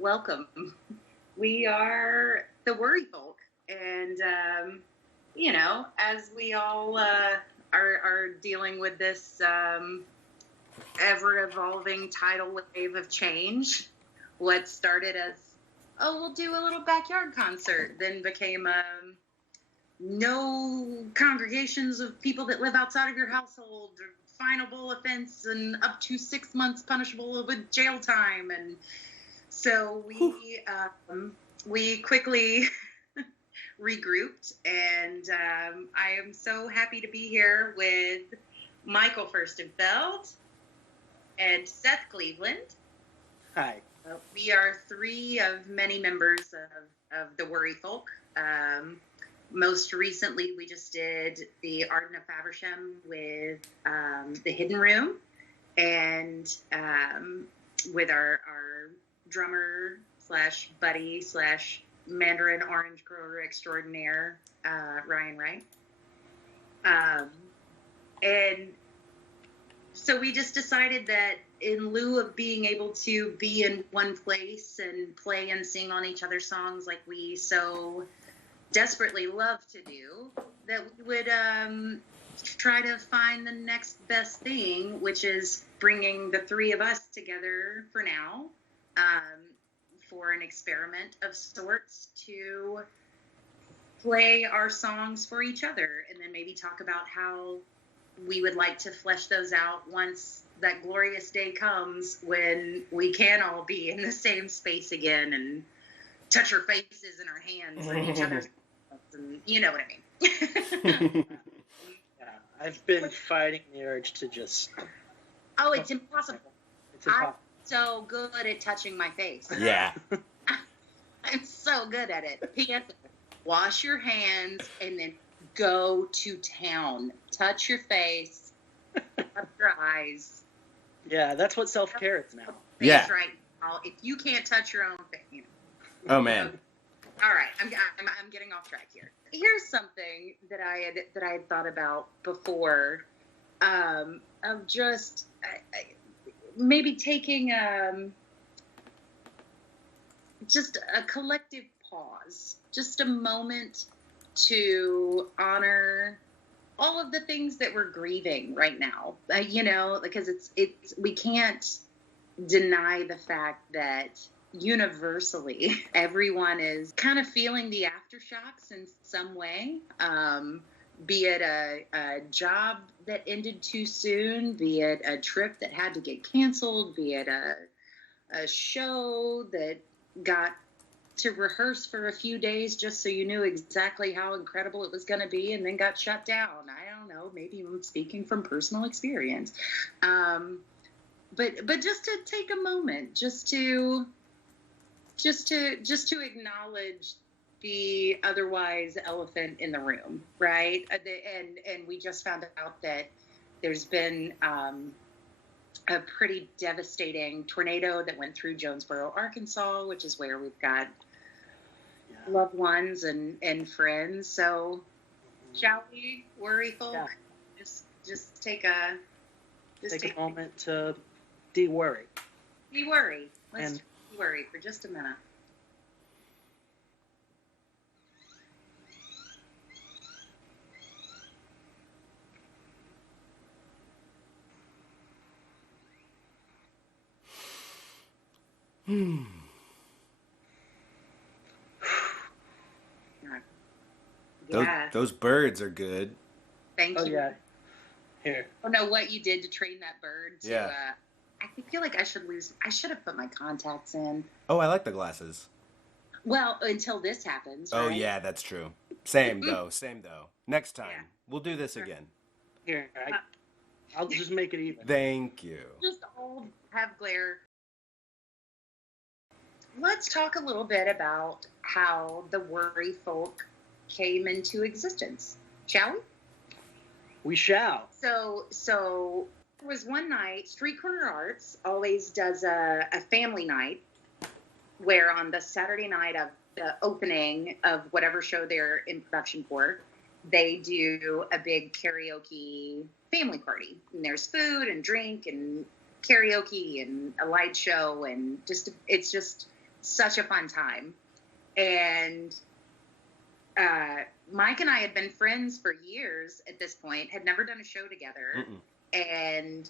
welcome. We are the Worry Folk, and as we all are dealing with this ever-evolving tidal wave of change, what started as, we'll do a little backyard concert, then became no congregations of people that live outside of your household, finable offense, and up to 6 months punishable with jail time. And so we quickly regrouped, and I am so happy to be here with Michael Furstenfeld and Seth Cleveland. Hi. We are three of many members of the Worry Folk. Most recently, we just did the Arden of Faversham with the Hidden Room, and with our drummer slash buddy slash Mandarin orange grower extraordinaire, Ryan Wright. And so we just decided that in lieu of being able to be in one place and play and sing on each other's songs like we so desperately love to do, that we would try to find the next best thing, which is bringing the three of us together for now, for an experiment of sorts to play our songs for each other, and then maybe talk about how we would like to flesh those out once that glorious day comes when we can all be in the same space again and touch our faces and our hands and each other's and you know what I mean. Yeah, I've been fighting the urge to just... Oh, it's impossible. It's impossible. I'm so good at touching my face. Yeah. I'm so good at it. P.S. Wash your hands and then go to town. Touch your face. Up your eyes. Yeah, that's what self-care is now. Yeah. Right now. If you can't touch your own face, Oh man. All right, I'm getting off track here. Here's something that I had thought about before, of just maybe taking just a collective pause, just a moment to honor all of the things that we're grieving right now. Because it's we can't deny the fact that universally everyone is kind of feeling the aftershocks in some way, be it a job that ended too soon, be it a trip that had to get canceled, be it a show that got to rehearse for a few days just so you knew exactly how incredible it was going to be and then got shut down. I don't know, maybe I'm speaking from personal experience, but just to take a moment just to acknowledge the otherwise elephant in the room, right? And we just found out that there's been a pretty devastating tornado that went through Jonesboro, Arkansas, which is where we've got loved ones and friends. So shall we, Worry Folk? Yeah. Just take a moment to de-worry. De-worry. Let's worry for just a minute. Those birds are good. Thank you. Oh yeah. Here. I don't know what you did to train that bird to Yeah. I feel like I should have put my contacts in. Oh, I like the glasses. Well, until this happens. Oh right? yeah, that's true. Same though. Next time. Yeah. We'll do this again. Here. I'll just make it even. Thank you. Just all have glare. Let's talk a little bit about how the Worry Folk came into existence, shall we? We shall. So there was one night, Street Corner Arts always does a family night, where on the Saturday night of the opening of whatever show they're in production for, they do a big karaoke family party. And there's food and drink and karaoke and a light show, and it's just such a fun time. And Mike and I had been friends for years at this point, had never done a show together. And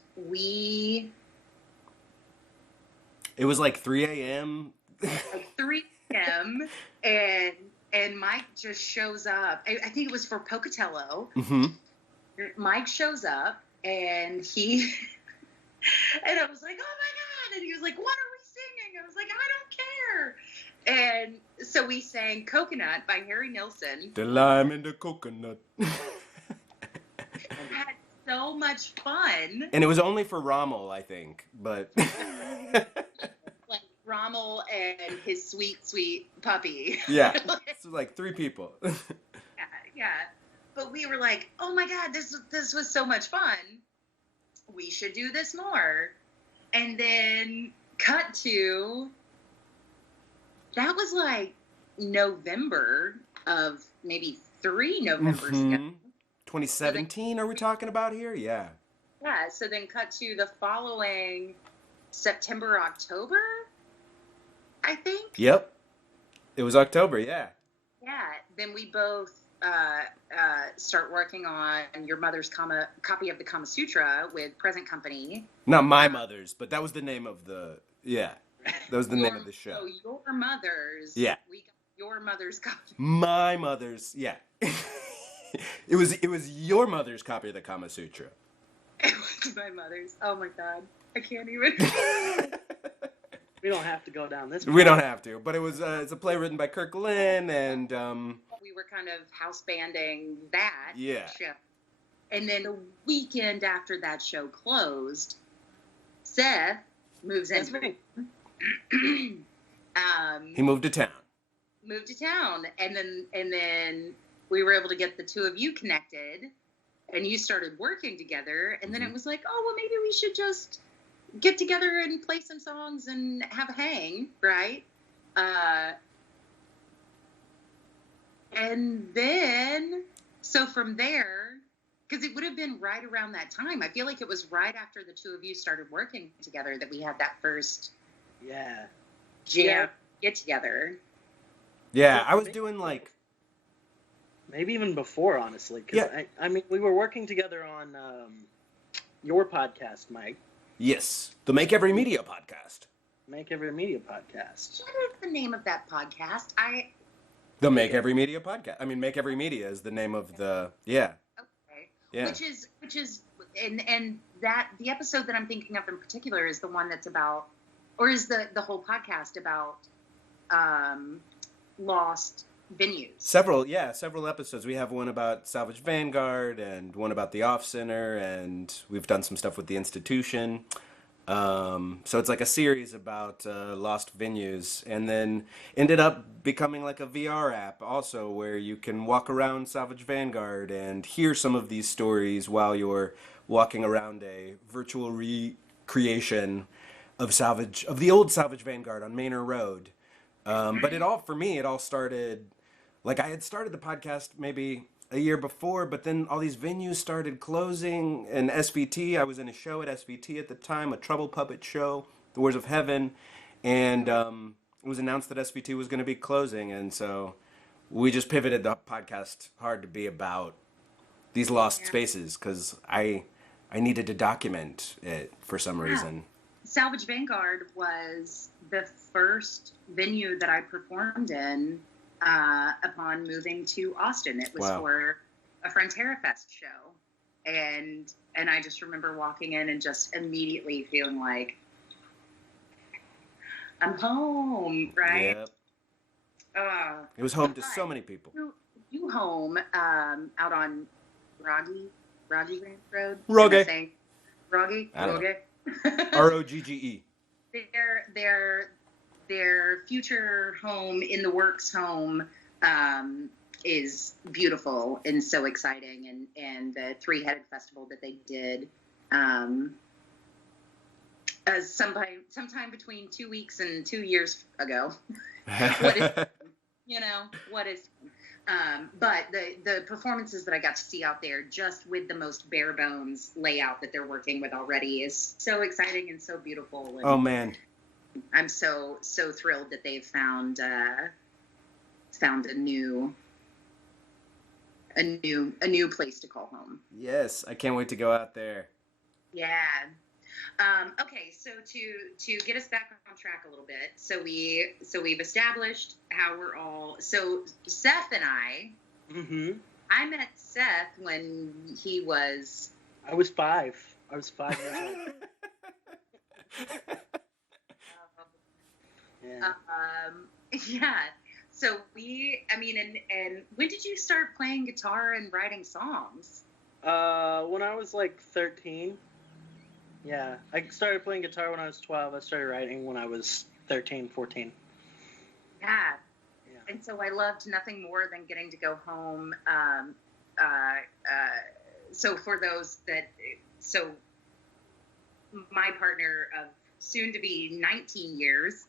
it was like 3 a.m. Like 3 a.m. and Mike just shows up. I think it was for Pocatello. Mike shows up and he and I was like, oh my God. And he was like, what are we singing? I was like, I don't care. And so we sang Coconut by Harry Nilsson. The lime in the coconut. Had so much fun. And it was only for Rommel, I think, but like Rommel and his sweet, sweet puppy. Yeah, it's like 3 people. Yeah. But we were like, oh my God, this was so much fun. We should do this more. And then cut to, that was like November of maybe 3 Novembers ago. 2017 are we talking about here? Yeah. Yeah, so then cut to the following September, October, I think. Yep. It was October, yeah. Yeah, then we both start working on your mother's copy of the Kama Sutra with Present Company. Not my mother's, but that was the name of the, yeah. That was the name of the show. So your mother's. Yeah. We got your mother's copy. My mother's, yeah. It was your mother's copy of the Kama Sutra. It was my mother's. Oh my God. I can't even. We don't have to go down this path. We don't have to, but it was it's a play written by Kirk Lynn, and we were kind of house banding that show. And then the weekend after that show closed, Seth moves in. He moved to town. And then we were able to get the 2 of you connected, and you started working together, and then it was like, oh, well, maybe we should just get together and play some songs and have a hang, right? And then, so from there, because it would have been right around that time, I feel like it was right after the 2 of you started working together that we had that first jam get together. Yeah, I was doing like... Maybe even before, honestly. Cause I mean, we were working together on your podcast, Mike. Yes, the Make Every Media podcast. Make Every Media podcast. What is the name of that podcast? The Make Every Media podcast. I mean, Make Every Media is the name of the, Okay. Yeah. Which is, and that, the episode that I'm thinking of in particular is the one that's about, or is the whole podcast about lost venues. Several episodes. We have one about Salvage Vanguard and one about the Off Center, and we've done some stuff with the Institution. So it's like a series about lost venues, and then ended up becoming like a VR app also, where you can walk around Salvage Vanguard and hear some of these stories while you're walking around a virtual recreation of the old Salvage Vanguard on Manor Road. But it all started, like I had started the podcast maybe a year before, but then all these venues started closing, and SVT, I was in a show at SVT at the time, a Trouble Puppet show, The Wars of Heaven, and it was announced that SVT was going to be closing, and so we just pivoted the podcast hard to be about these lost spaces, because I needed to document it for some reason. Salvage Vanguard was the first venue that I performed in upon moving to Austin. It was for a Frontera Fest show. And I just remember walking in and just immediately feeling like, I'm home, right? Yep. It was home to so many people. You home out on Rogge Ranch Road? Rogge. Rogge? Rogge. Their future home, in the works home, is beautiful and so exciting. And the Three-Headed Festival that they did sometime between 2 weeks and 2 years ago. What is but the performances that I got to see out there, just with the most bare bones layout that they're working with already, is so exciting and so beautiful. And, oh man, I'm so thrilled that they've found a new place to call home. Yes, I can't wait to go out there. Yeah. Okay, so to get us back on track a little bit, so we've established how we're all. So Seth and I. Mm-hmm. I met Seth when he was. I was 5. I was 5 years old. Yeah. Yeah. So and when did you start playing guitar and writing songs? When I was like 13. Yeah, I started playing guitar when I was 12. I started writing when I was 13, 14. Yeah. And so I loved nothing more than getting to go home. So for those so my partner of soon to be 19 years,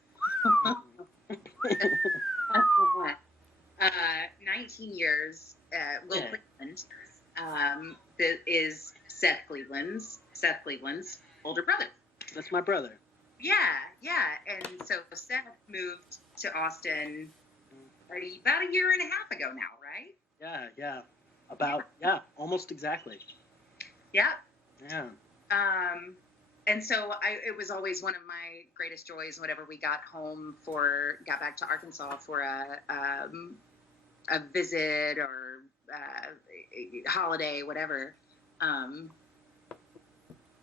19 years, Will Cleveland, that is Seth Cleveland's older brother. That's my brother. Yeah. And so Seth moved to Austin about a year and a half ago now, right? Yeah. Almost exactly. Yeah. Yeah. And so it was always one of my greatest joys whenever we got back to Arkansas for a visit or a holiday, whatever,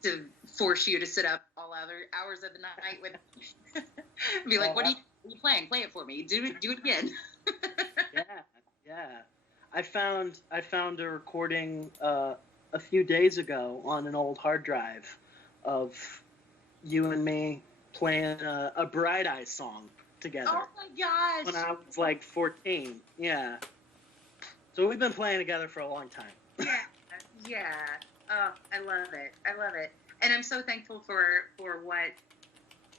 to force you to sit up all other hours of the night with be like, what are you playing? Play it for me. Do it again. Yeah. I found a recording a few days ago on an old hard drive of you and me playing a Bright Eyes song together. Oh my gosh! When I was like 14. Yeah. So we've been playing together for a long time. Yeah. Oh, I love it. And I'm so thankful for what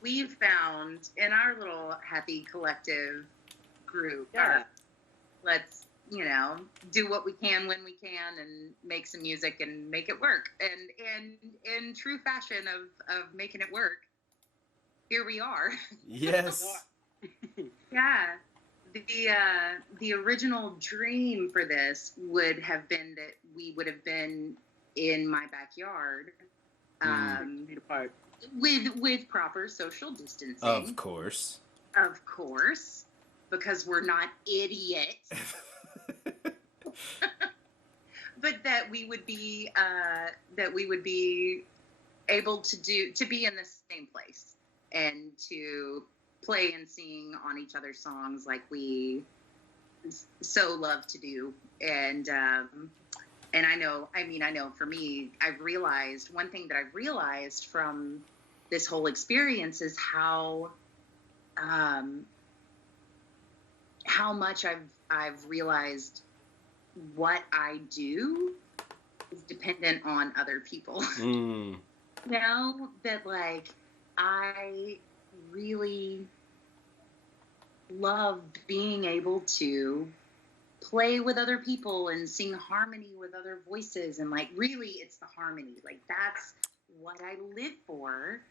we've found in our little happy collective group. Yeah. Let's, do what we can when we can and make some music and make it work. And in true fashion of making it work, here we are. Yes. Yeah. The original dream for this would have been that we would have been in my backyard, apart. with proper social distancing. Of course, because we're not idiots. But that we would be able to be in the same place and to play and sing on each other's songs like we so love to do. And I know for me, one thing that I've realized from this whole experience is how much I've realized what I do is dependent on other people. That like I really loved being able to play with other people and sing harmony with other voices, and like really it's the harmony, like that's what I live for.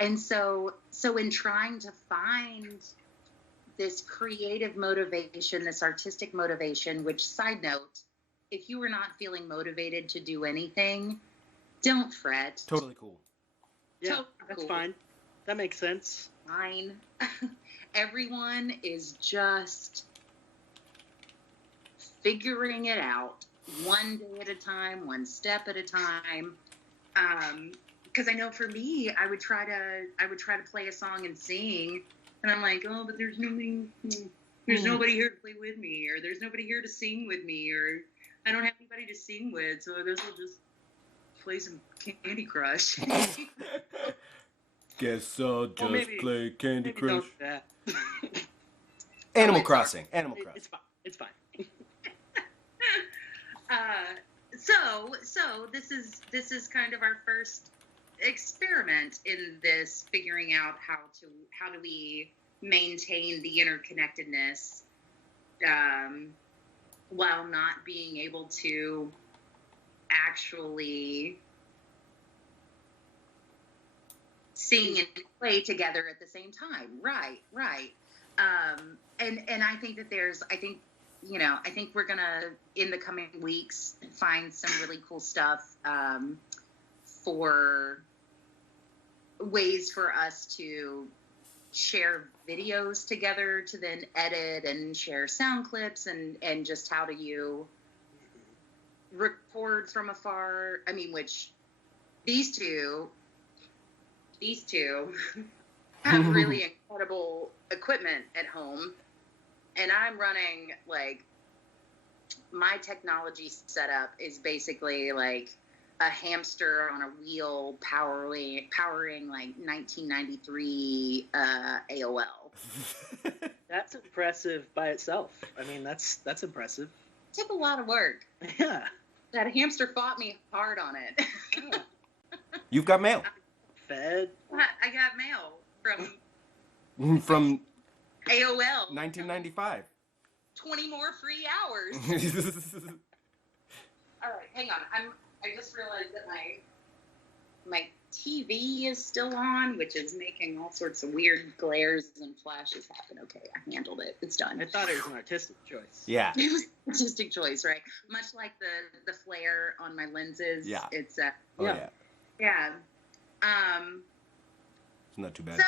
And so in trying to find this creative motivation, this artistic motivation, which, side note, if you are not feeling motivated to do anything, don't fret. Totally cool. Yeah, totally that's cool. fine. That makes sense. Fine. Everyone is just figuring it out one day at a time, one step at a time. Because I know for me, I would try to play a song and sing, and I'm like, oh, but there's nobody here to play with me, or there's nobody here to sing with me, or I don't have anybody to sing with, so I guess I'll just play some Candy Crush. Guess I'll just play Candy Crush. Animal Animal Crossing. It's fine. So this is kind of our first experiment in this, figuring out how do we maintain the interconnectedness while not being able to actually sing and play together at the same time. Right. And I think that I think we're gonna, in the coming weeks, find some really cool stuff for ways for us to share videos together to then edit and share sound clips and just how do you record from afar. I mean, which these two have really incredible equipment at home, and I'm running, like, my technology setup is basically like a hamster on a wheel powering like 1993 AOL. That's impressive by itself. I mean, that's impressive. It took a lot of work. Yeah. That hamster fought me hard on it. Yeah. You've got mail. Fed. I got mail From AOL. 1995. 20 more free hours. All right, hang on. I just realized that my TV is still on, which is making all sorts of weird glares and flashes happen. Okay, I handled it. It's done. I thought it was an artistic choice. Yeah. It was an artistic choice, right? Much like the flare on my lenses. Yeah. It's Oh, yeah. yeah. It's not too bad.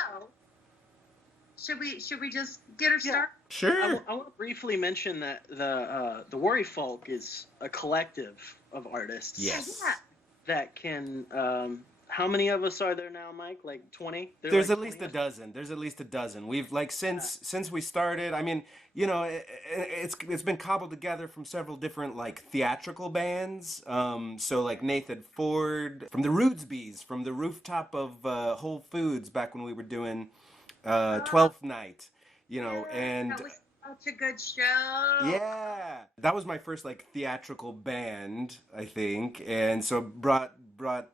So, should we just get her started? Sure. I want to briefly mention that the Worry Folk is a collective of artists. Yes. Yeah. That can. How many of us are there now, Mike? Like 20? There's at least a dozen. There's at least a dozen. We've, like, since we started. I mean, you know, it's been cobbled together from several different, like, theatrical bands. So, like, Nathan Ford from the Rudesbees, from the rooftop of Whole Foods back when we were doing 12th Night. You know, and that was such a good show. yeah, that was my first, like, theatrical band, I think, and so brought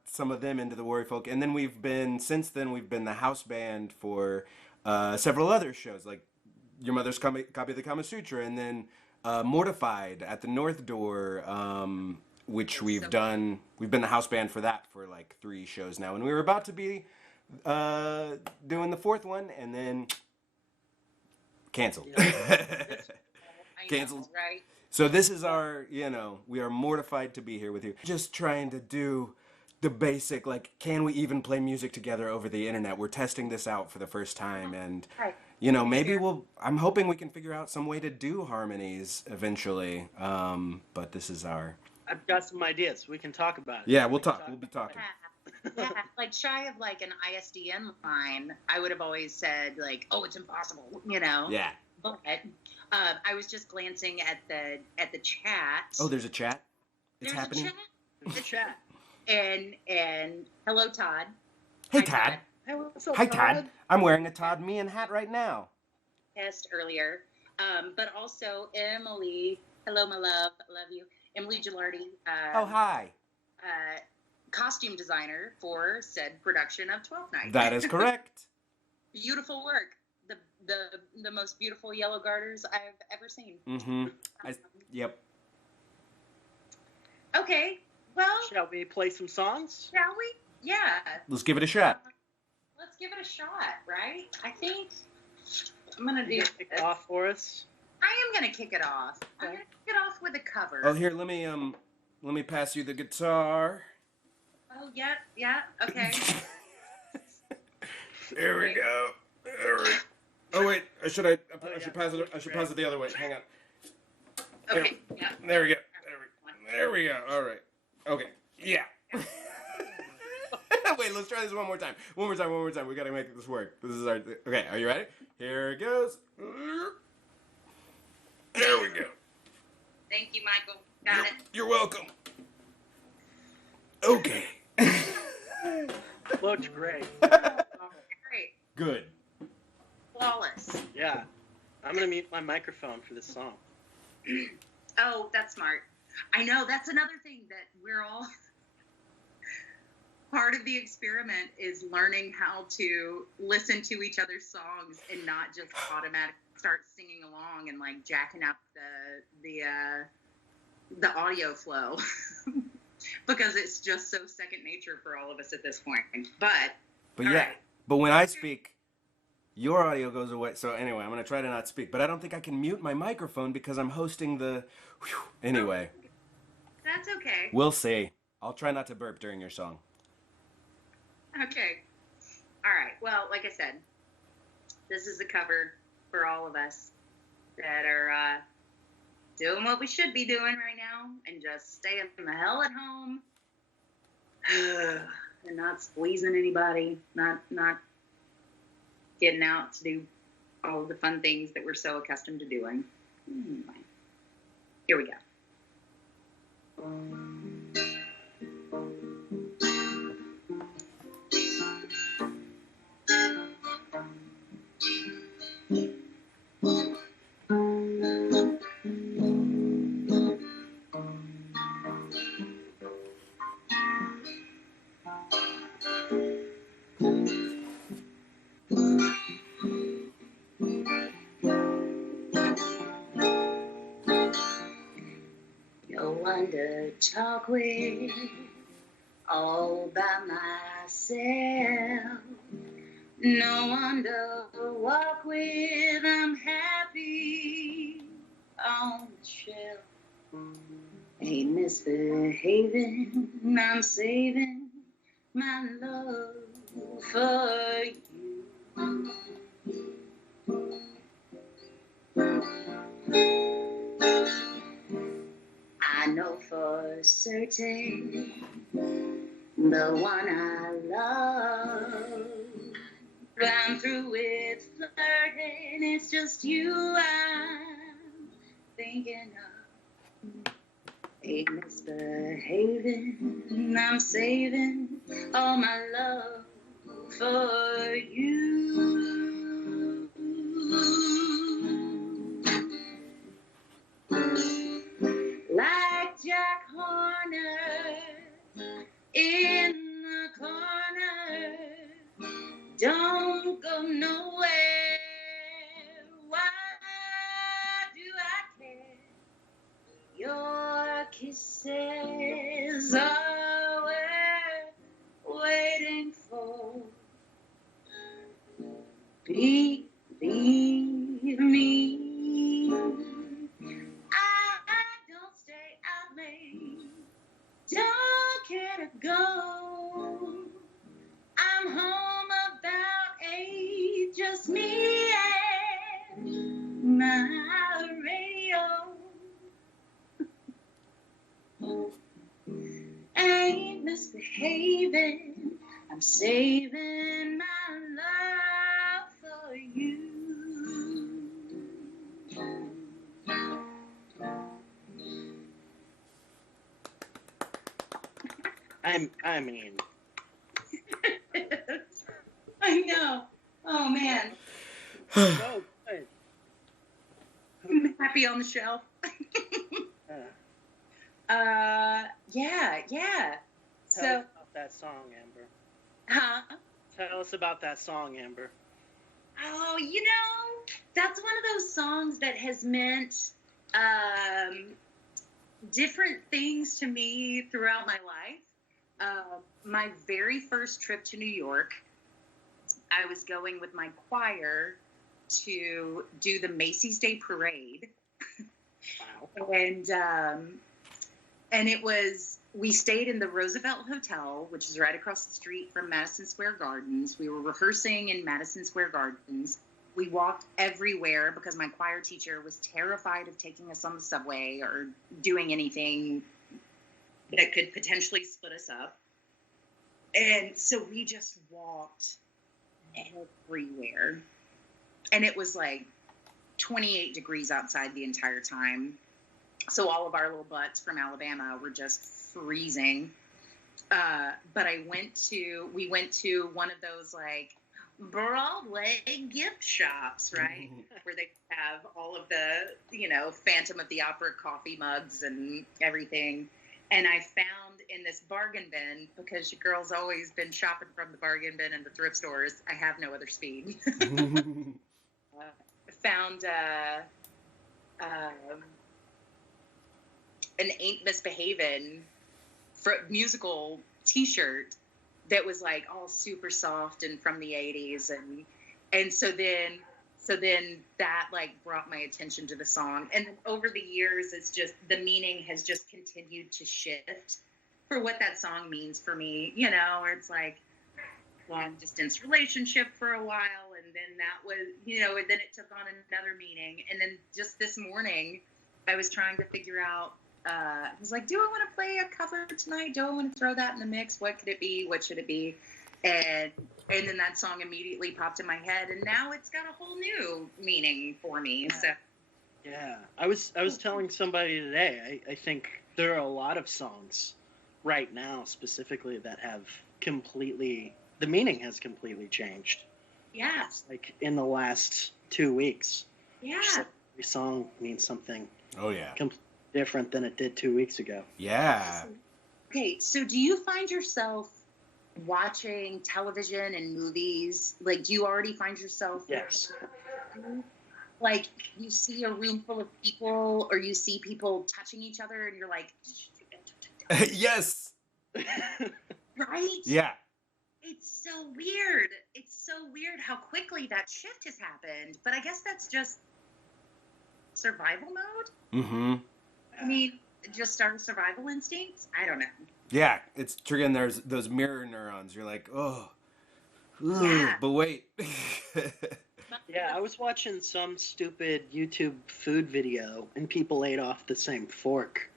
some of them into the Worry Folk, and then since then we've been the house band for several other shows, like Your Mother's Copy of the Kama Sutra, and then Mortified at the North Door, which we've been the house band for that for like 3 shows now, and we were about to be doing the 4th one, and then canceled. Canceled. Right. So this is our, we are mortified to be here with you. Just trying to do the basic, like, can we even play music together over the internet? We're testing this out for the first time, and, maybe I'm hoping we can figure out some way to do harmonies eventually, but this is I've got some ideas. We can talk about it. Yeah, we'll talk. We'll be talking. Yeah, like shy of like an ISDN line, I would have always said like, "Oh, it's impossible," Yeah. But I was just glancing at the chat. Oh, there's a chat. It's There's happening. A chat. There's a chat. And hello, Todd. Hey, Hi, Todd. Hey, what's up, Hi, Todd. I'm wearing a Todd Meehan hat right now. Test earlier, but also Emily. Hello, my love. Love you, Emily Gilardi. Oh, hi. Costume designer for said production of 12th Night. That is correct. Beautiful work. The most beautiful yellow garters I've ever seen. Mm-hmm. Yep. Okay. Well, shall we play some songs? Shall we? Yeah. Let's give it a shot. Let's give it a shot, right? I think I'm gonna do. Kick it off for us. I am gonna kick it off. I'm gonna kick it off with a cover. Oh, here, let me pass you the guitar. Oh, yeah, okay. There we go. Oh wait, I should pass it the other way. Hang on. Okay. Yeah. There we go. There we go. All right. Okay. Yeah. Wait, let's try this one more time. One more time. We gotta make this work. This is our. Okay, are you ready? Here it goes. There we go. Thank you, Michael. Got it. You're welcome. Okay. Looked great. Great. Good. Flawless. Yeah. I'm going to mute my microphone for this song. Oh, that's smart. I know. That's another thing that we're all... Part of the experiment is learning how to listen to each other's songs and not just automatically start singing along and, like, jacking up the audio flow. Because it's just so second nature for all of us at this point. But yeah. Right. But when I speak, your audio goes away. So anyway, I'm going to try to not speak. But I don't think I can mute my microphone because I'm hosting the... Anyway. That's okay. We'll see. I'll try not to burp during your song. Okay. All right. Well, like I said, this is a cover for all of us that are doing what we should be doing right now and just staying the hell at home and not squeezing anybody, not getting out to do all of the fun things that we're so accustomed to doing. Anyway, here we go. No one to talk with, all by myself. No one to walk with, I'm happy on the shelf. Ain't misbehaving, I'm saving my love for you. I know for certain the one I love. But I'm through with flirting, it's just you I'm thinking of. Ain't misbehaving, I'm saving all my love for you. Like Jack Horner in the corner, don't go nowhere. Why do I care? Your kisses are worth waiting for. Believe me, I don't stay out late, don't care to go. I'm home about 8, just me and my radio. Ain't misbehaving, I'm saving my love for you. I mean, I know. Oh man, so good. I'm happy on the shelf. Yeah. Tell us about that song, Amber. Huh? Tell us about that song, Amber. Oh, that's one of those songs that has meant different things to me throughout my life. My very first trip to New York, I was going with my choir to do the Macy's Day Parade. Wow. And it was, we stayed in the Roosevelt Hotel, which is right across the street from Madison Square Gardens. We were rehearsing in Madison Square Gardens. We walked everywhere because my choir teacher was terrified of taking us on the subway or doing anything that could potentially split us up. And so we just walked everywhere. And it was like 28 degrees outside the entire time. So all of our little butts from Alabama were just freezing. But we went to one of those like Broadway gift shops, right? Where they have all of the, Phantom of the Opera coffee mugs and everything. And I found in this bargain bin, because your girl's always been shopping from the bargain bin and the thrift stores, I have no other speed. Found an Ain't Misbehavin' musical t-shirt that was like all super soft and from the 80s, and so then that like brought my attention to the song, and then over the years it's just the meaning has just continued to shift for what that song means for me, you know, where it's like long distance relationship for a while, and then that was, you know, and then it took on another meaning, and then just this morning I was trying to figure out, I was like, do I want to play a cover tonight? Do I want to throw that in the mix? What could it be? What should it be? And then that song immediately popped in my head, and now it's got a whole new meaning for me. So yeah, I was telling somebody today, I think there are a lot of songs right now specifically that have the meaning has completely changed. yeah, Like in the last 2 weeks. yeah. Just like every song means something Oh yeah. completely different than it did 2 weeks ago. Yeah. Okay, so do you find yourself watching television and movies? Like, do you already find yourself Yes. like you see a room full of people, or you see people touching each other, and you're like, Yes. right? Yeah. It's so weird. It's so weird how quickly that shift has happened. But I guess that's just survival mode. Mm-hmm. I mean, just our survival instincts. I don't know. Yeah, it's triggering those mirror neurons. You're like, oh, ugh, Yeah. but wait. Yeah, I was watching some stupid YouTube food video and people ate off the same fork.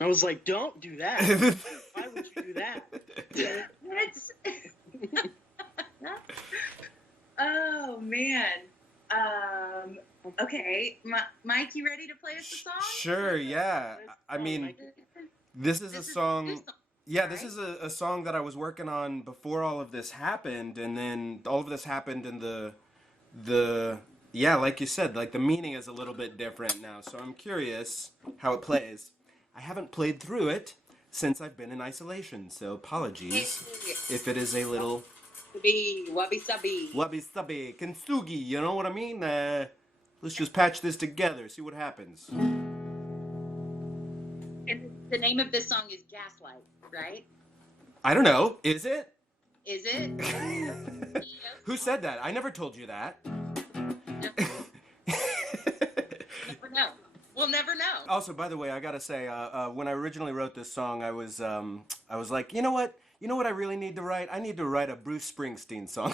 I was like, don't do that. Why would you do that? It's... oh man. Okay, Mike, you ready to play us a song? Sure, yeah. I mean, this is a song. Yeah, this is a song that I was working on before all of this happened, and then all of this happened, and yeah, like you said, like the meaning is a little bit different now. So I'm curious how it plays. I haven't played through it since I've been in isolation, so apologies if it is a little Wabi sabi. wabi-sabi, kintsugi, you know what I mean? Let's just patch this together, see what happens. And the name of this song is Gaslight, right? I don't know, is it? Is it? Who said that? I never told you that. Never know. We'll never know. Also, by the way, I gotta say, when I originally wrote this song, I was like, you know what? You know what I really need to write? I need to write a Bruce Springsteen song.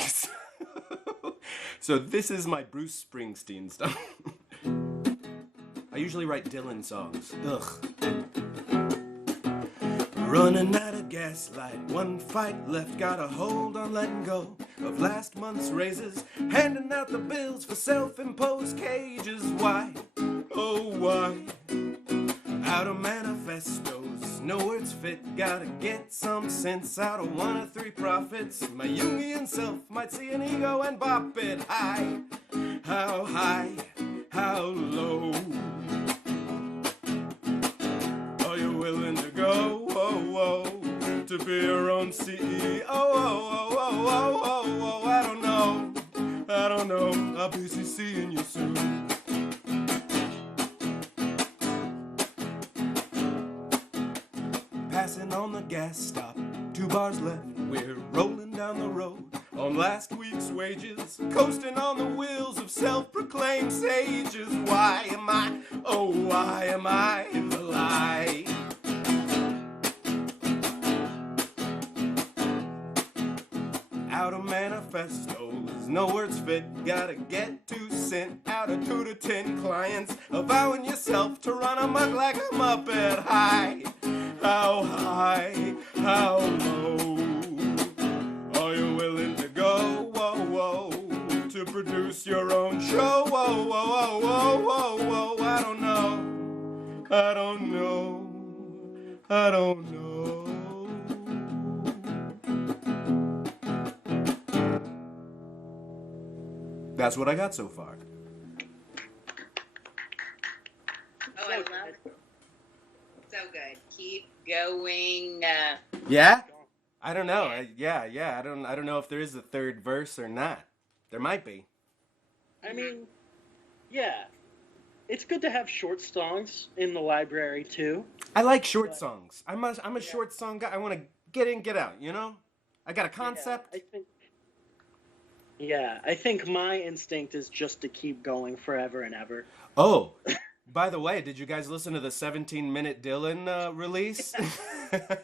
So this is my Bruce Springsteen stuff. I usually write Dylan songs. Ugh. Running out of gaslight, one fight left, got a hold on letting go of last month's raises, handing out the bills for self-imposed cages. Why, oh why, out of manifestos, no words fit, gotta get some sense out of one of three prophets. My Jungian self might see an ego and bop it high, how low. Are you willing to go? To be your own CEO. I don't know. I'll be seeing you soon. Passing on the gas stop, 2 bars left. We're rolling down the road on last week's wages, coasting on the wheels of self-proclaimed sages. Why am I in the lie? Out of manifestos, no words fit, gotta get 2 cents out of 2 to 10 clients, avowing yourself to run amok like a Muppet. High, how low, are you willing to go, to produce your own show, I don't know. That's what I got so far. Oh, I love it. So good. Keep going. Yeah? I don't know. I don't know if there is a third verse or not. There might be. I mean, yeah. It's good to have short songs in the library, too. I like short songs. I'm a short song guy. I want to get in, get out, you know? I got a concept. I think my instinct is just to keep going forever and ever. Oh, by the way, did you guys listen to the 17-minute Dylan release? I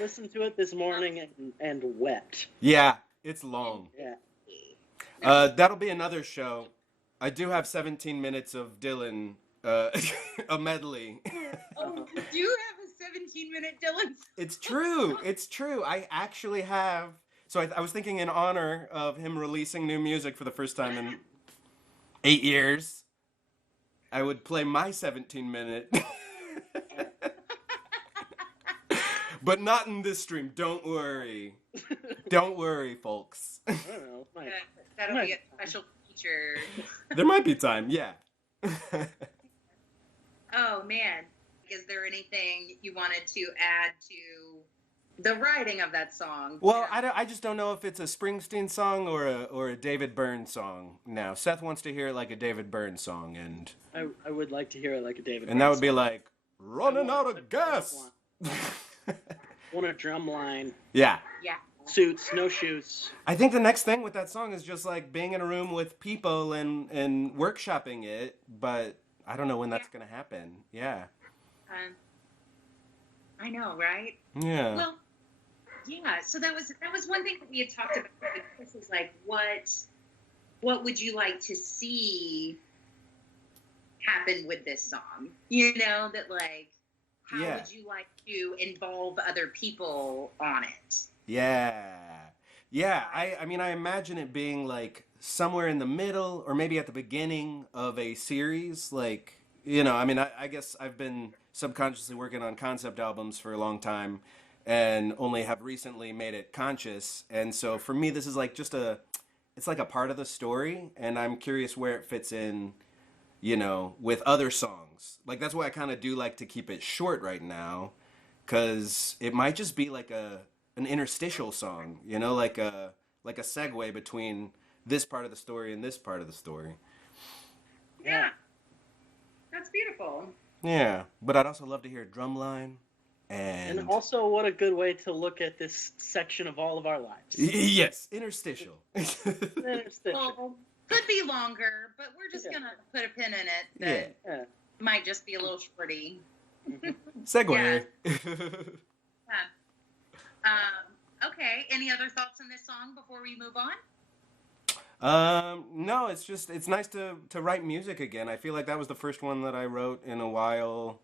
listened to it this morning and wept. Yeah, it's long. Yeah. That'll be another show. I do have 17 minutes of Dylan, a medley. Oh, you do have a 17-minute Dylan. It's true. It's true. I actually have. So I was thinking in honor of him releasing new music for the first time in 8 years, I would play my 17-minute. But not in this stream. Don't worry. Don't worry, folks. I don't know. That'll be a special feature. There might be time, yeah. Oh, man. Is there anything you wanted to add to the writing of that song? Well, I just don't know if it's a Springsteen song or a David Byrne song now. Seth wants to hear it like a David Byrne song, and I would like to hear it like a David Byrne and that would be song. like, running out of gas! Want a drum line. Yeah. Yeah. Suits, no shoots. I think the next thing with that song is just like being in a room with people and workshopping it, but I don't know when that's going to happen. Yeah. I know, right? Yeah. Well, yeah. So that was one thing that we had talked about. This is like, what would you like to see happen with this song? You know, that like, how would you like to involve other people on it? Yeah. Yeah. I mean, I imagine it being like somewhere in the middle or maybe at the beginning of a series. Like, you know, I mean, I guess I've been subconsciously working on concept albums for a long time and only have recently made it conscious. And so for me, this is like it's like a part of the story. And I'm curious where it fits in, you know, with other songs. Like, that's why I kind of do like to keep it short right now, because it might just be like an interstitial song, you know, like a segue between this part of the story and this part of the story. Yeah. That's beautiful. Yeah, but I'd also love to hear a drum line. And also, what a good way to look at this section of all of our lives. Yes, interstitial. Well, could be longer, but we're just going to put a pin in it that might just be a little shorty. Segue. Okay, any other thoughts on this song before we move on? No, it's nice to write music again. I feel like that was the first one that I wrote in a while.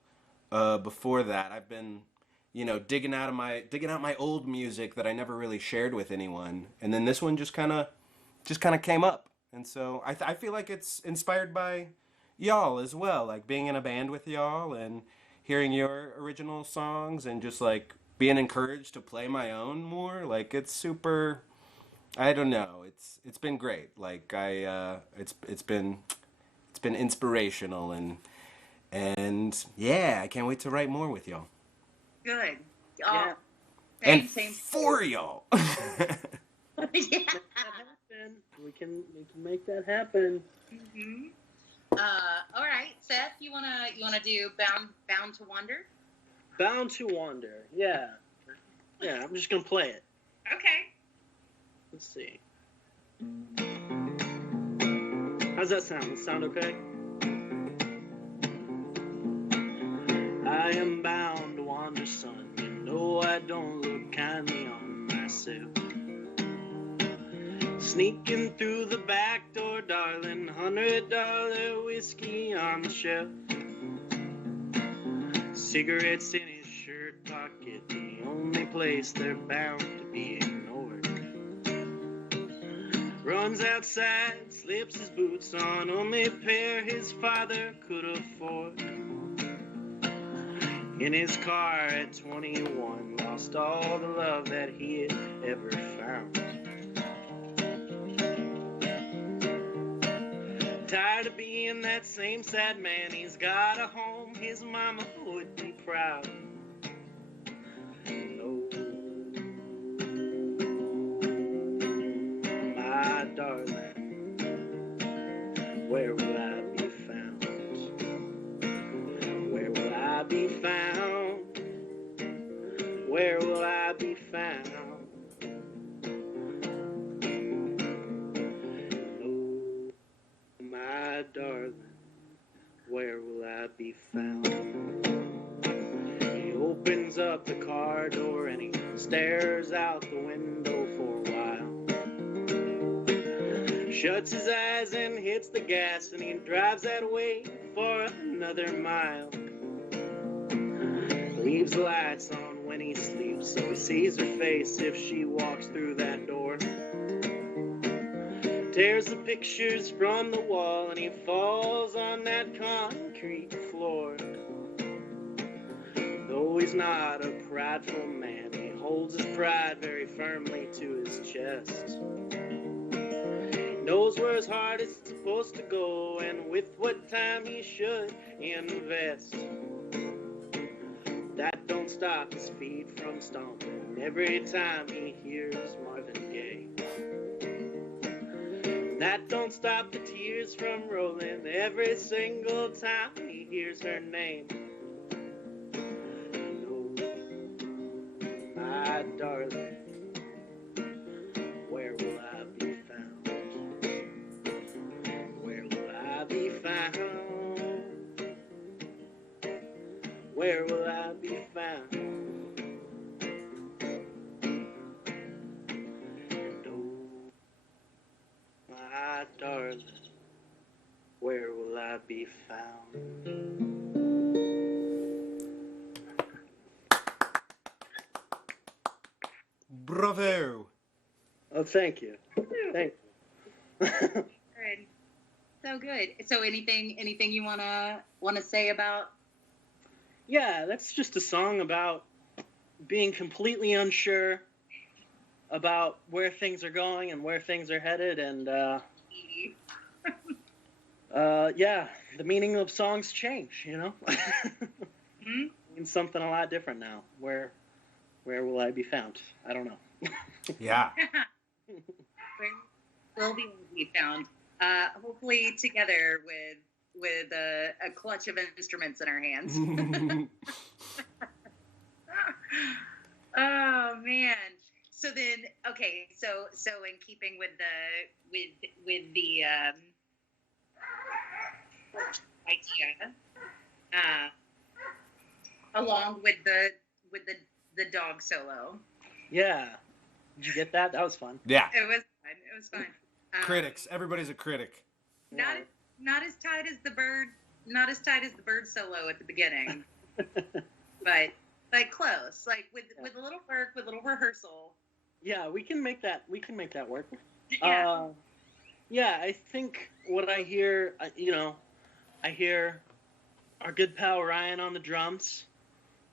Before that, I've been, you know, digging out my old music that I never really shared with anyone, and then this one just kind of came up, and so I feel like it's inspired by y'all as well, like being in a band with y'all and hearing your original songs and just like being encouraged to play my own more. Like, it's super. I don't know. It's been great. Like, it's been inspirational and yeah, I can't wait to write more with y'all. Good. Yeah. Same. For y'all. Yeah. We can make that happen. Mm-hmm. All right, Seth, you wanna do Bound to Wander? Bound to Wander. Yeah. Yeah, I'm just gonna play it. Okay. Let's see. How's that sound? Does it sound okay? I am bound to wander, son. You know I don't look kindly on myself. Sneaking through the back door, darling, $100 whiskey on the shelf. Cigarettes in his shirt pocket, the only place they're bound to be ignored. Runs outside, slips his boots on, only pair his father could afford. In his car at 21, lost all the love that he had ever found. Tired of being that same sad man, he's got a home his mama would be proud. No, my darling, where will I be found? Where will I be found? Where will I be found? up the car door and he stares out the window for a while. Shuts his eyes and hits the gas and he drives that way for another mile. Leaves the lights on when he sleeps so he sees her face if she walks through that door. Tears the pictures from the wall and he falls on that concrete floor. Though he's not a prideful man, he holds his pride very firmly to his chest. Knows where his heart is supposed to go and with what time he should invest. That don't stop his feet from stomping every time he hears Marvin Gaye. That don't stop the tears from rolling every single time he hears her name. No, my darling, where will I be found? Where will I be found? Where will I be found? My darling, where will I be found? Bravo! Oh, thank you. Thank you. Good. So good. So anything you wanna say about? Yeah, that's just a song about being completely unsure about where things are going and where things are headed, and yeah, the meaning of songs change, you know. Mm-hmm. Means something a lot different now. Where will I be found? I don't know. Yeah. Where will be found? Hopefully together with a clutch of instruments in our hands. Oh man. So then, okay. So in keeping with the idea, along with the dog solo. Yeah. Did you get that? That was fun. Yeah. It was fun. Critics. Everybody's a critic. Not as tight as the bird solo at the beginning, but close. Like with a little work, with a little rehearsal. Yeah, we can make that work. Yeah. Yeah, I think what I hear, I hear our good pal Ryan on the drums,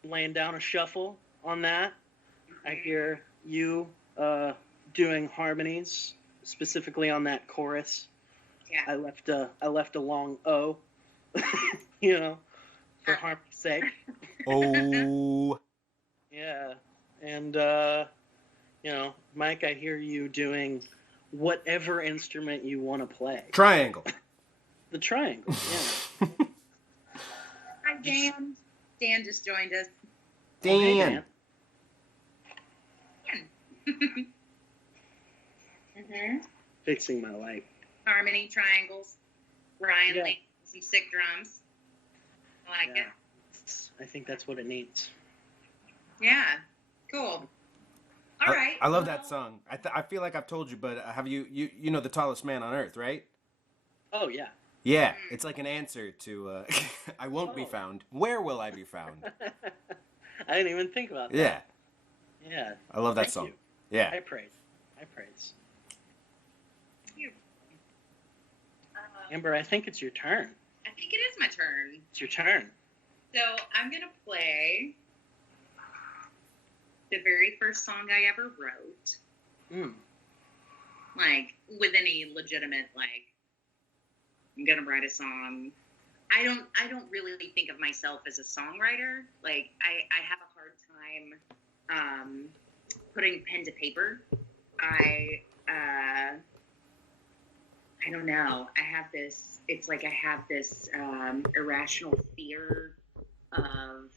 laying down a shuffle on that. I hear you doing harmonies, specifically on that chorus. Yeah. I left a long O, for harmony's sake. Oh. Yeah, and Mike, I hear you doing whatever instrument you want to play. Triangle. The triangle, yeah. Hi, Dan. Dan just joined us. Dan. Oh, hey, Dan. Mm-hmm. Fixing my light. Harmony, triangles. Ryan Yeah. Lee, some sick drums. I like it. I think that's what it needs. Yeah. Cool. All right. I love that song. I feel like I've told you, but have you know The Tallest Man on Earth, right? Oh, yeah. Yeah, it's like an answer to I won't be found. Where will I be found? I didn't even think about that. Yeah. Yeah. I love that Thank song. you. Yeah. I praise. Amber, I think it's your turn. I think it is my turn. It's your turn. So I'm going to play the very first song I ever wrote. Like, with any legitimate, like, I'm going to write a song. I don't really think of myself as a songwriter. Like, I have a hard time putting pen to paper. I don't know. I have this irrational fear of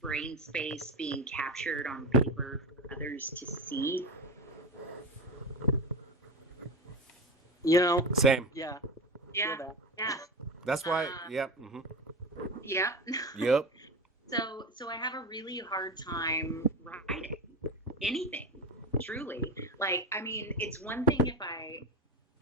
brain space being captured on paper for others to see. Same. Yeah. Yeah. Feel that. Yeah. That's why. Yep. Yeah. Yep. So I have a really hard time writing anything, truly. Like, I mean, it's one thing if I,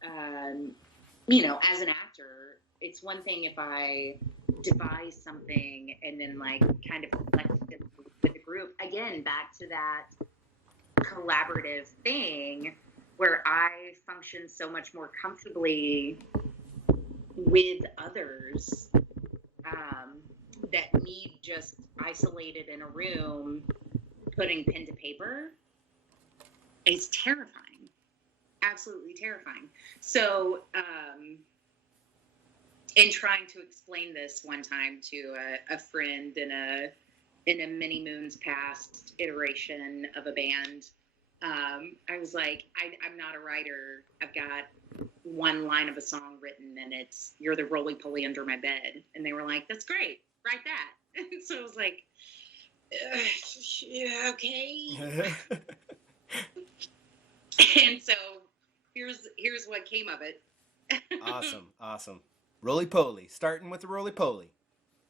as an actor, it's one thing if I devise something and then like kind of reflect it with the group. Again, back to that collaborative thing where I function so much more comfortably with others that me just isolated in a room putting pen to paper is terrifying, absolutely terrifying. So in trying to explain this one time to a friend in a many moons past iteration of a band, I was like, I'm not a writer. I've got one line of a song written and it's "You're the roly-poly under my bed." And they were like, "That's great, write that." And so I was like, yeah, okay. And so here's what came of it. Awesome. Roly-poly, starting with the roly-poly.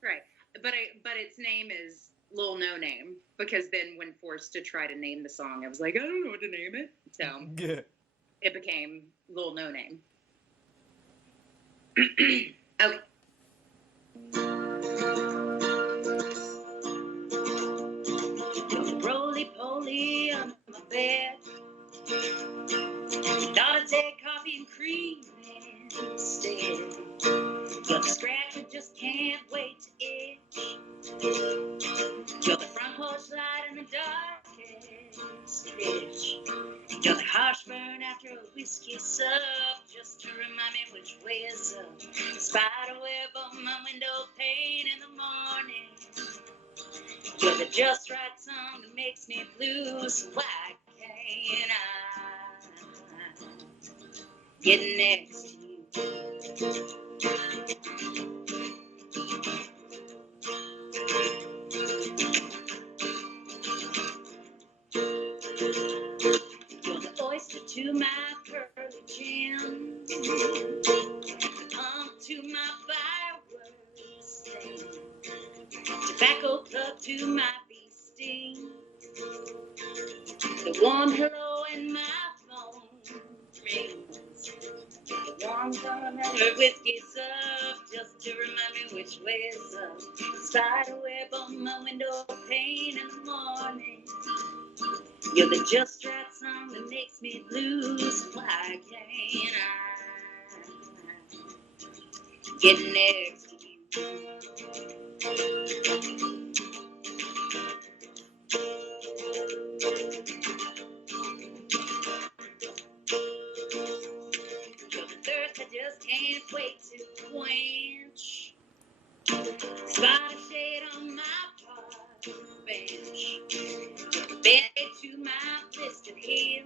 Right. But its name is Lil No Name, because then when forced to try to name the song, I was like, I don't know what to name it. So it became Lil No Name. Okay. Roly-poly under my bed. Thought I'd take coffee and cream instead. You're the scratch that just can't wait to itch. You're the front porch light in the darkest stretch. You're the harsh burn after a whiskey sub, just to remind me which way is up. Spider web on my window pane in the morning. You're the just right song that makes me blue, so why can't I get next to you? You're the oyster to my pearly gem, the pump to my fireworks stand, tobacco cup to my bee sting, the warm pillow in my phone rings, the warm gun and her whiskey's up, just to remind me which way is up. Spider web on my window pane in the morning. You're the just right song that makes me blue, so why can't I get next to you? You're the thirst I just can't wait to quench. Spider shade on my park bench. Band-aid to my blistered heel.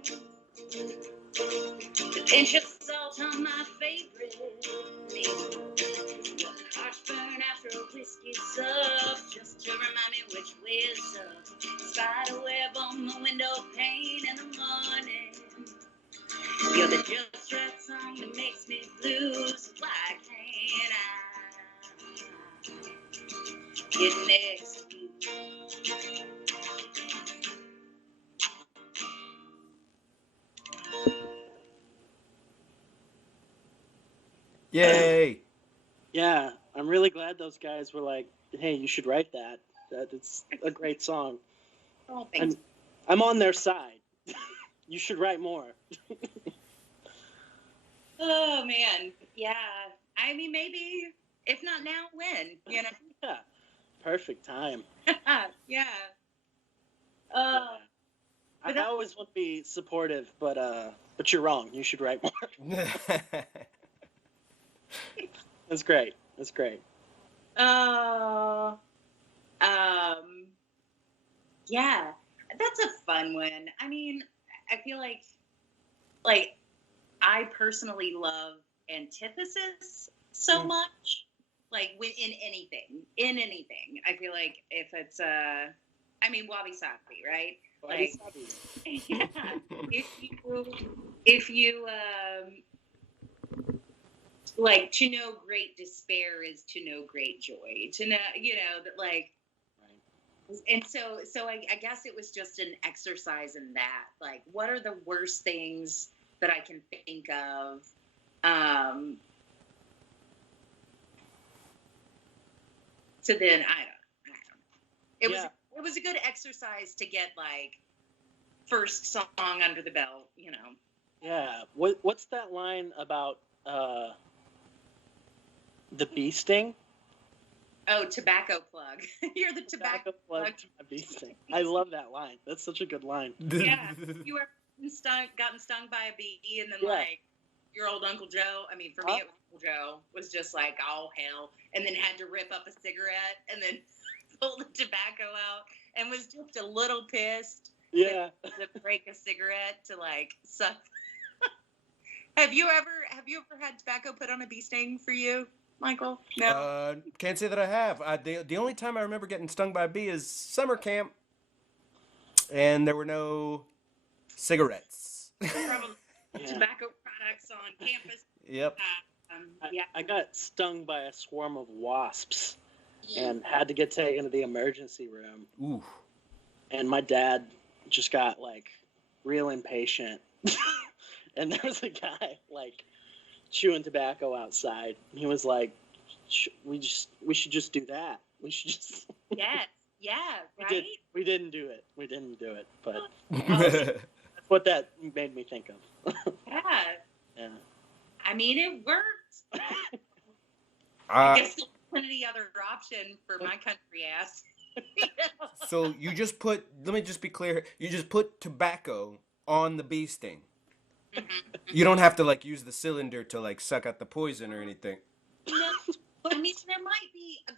The pinch of salt on my favorite meal. You're the harsh burn after a whiskey sub, just to remind me which way is up. Spider web on my window pane in the morning. You're the just right song that makes me blue, so why can't I get next to you? Yay! Yeah, I'm really glad those guys were like, hey, you should write that. It's a great song. Oh, thanks. I'm on their side. You should write more. Oh, man. Yeah. I mean, maybe, if not now, when, you know? Yeah. Perfect time. Yeah. I always want to be supportive, but you're wrong. You should write more. That's great. That's great. Yeah, that's a fun one. I mean, I feel like I personally love antithesis so much. Like in anything, I feel like if it's I mean, wabi sabi, right? Like, yeah. If you like, to know great despair is to know great joy. To know, that, like, And so I guess it was just an exercise in that. Like, what are the worst things that I can think of? So then I don't know. It was a good exercise to get like first song under the belt, you know. Yeah. What's that line about the bee sting? Oh, tobacco plug. You're the tobacco plug to my bee sting. I love that line. That's such a good line. Yeah. You were gotten stung by a bee, and then like your old Uncle Joe. I mean, for me, Uncle Joe was just like, oh hell, and then had to rip up a cigarette and then pull the tobacco out, and was just a little pissed. Yeah. To break a cigarette to like suck. Have you ever had tobacco put on a bee sting for you, Michael? No. Can't say that I have. The only time I remember getting stung by a bee is summer camp, and there were no cigarettes. Probably tobacco products on campus. Yep. I got stung by a swarm of wasps and had to get taken to the emergency room. Ooh. And my dad just got like real impatient. And there was a guy like chewing tobacco outside. He was like, we should just do that. We should just. Yes. Yeah. Right. We didn't do it. But that's what that made me think of. Yeah. Yeah. I mean, it worked. I guess there's any other option for my country ass. So you just put. Let me just be clear. You just put tobacco on the bee sting. Mm-hmm. You don't have to like use the cylinder to like suck out the poison or anything. No, I mean there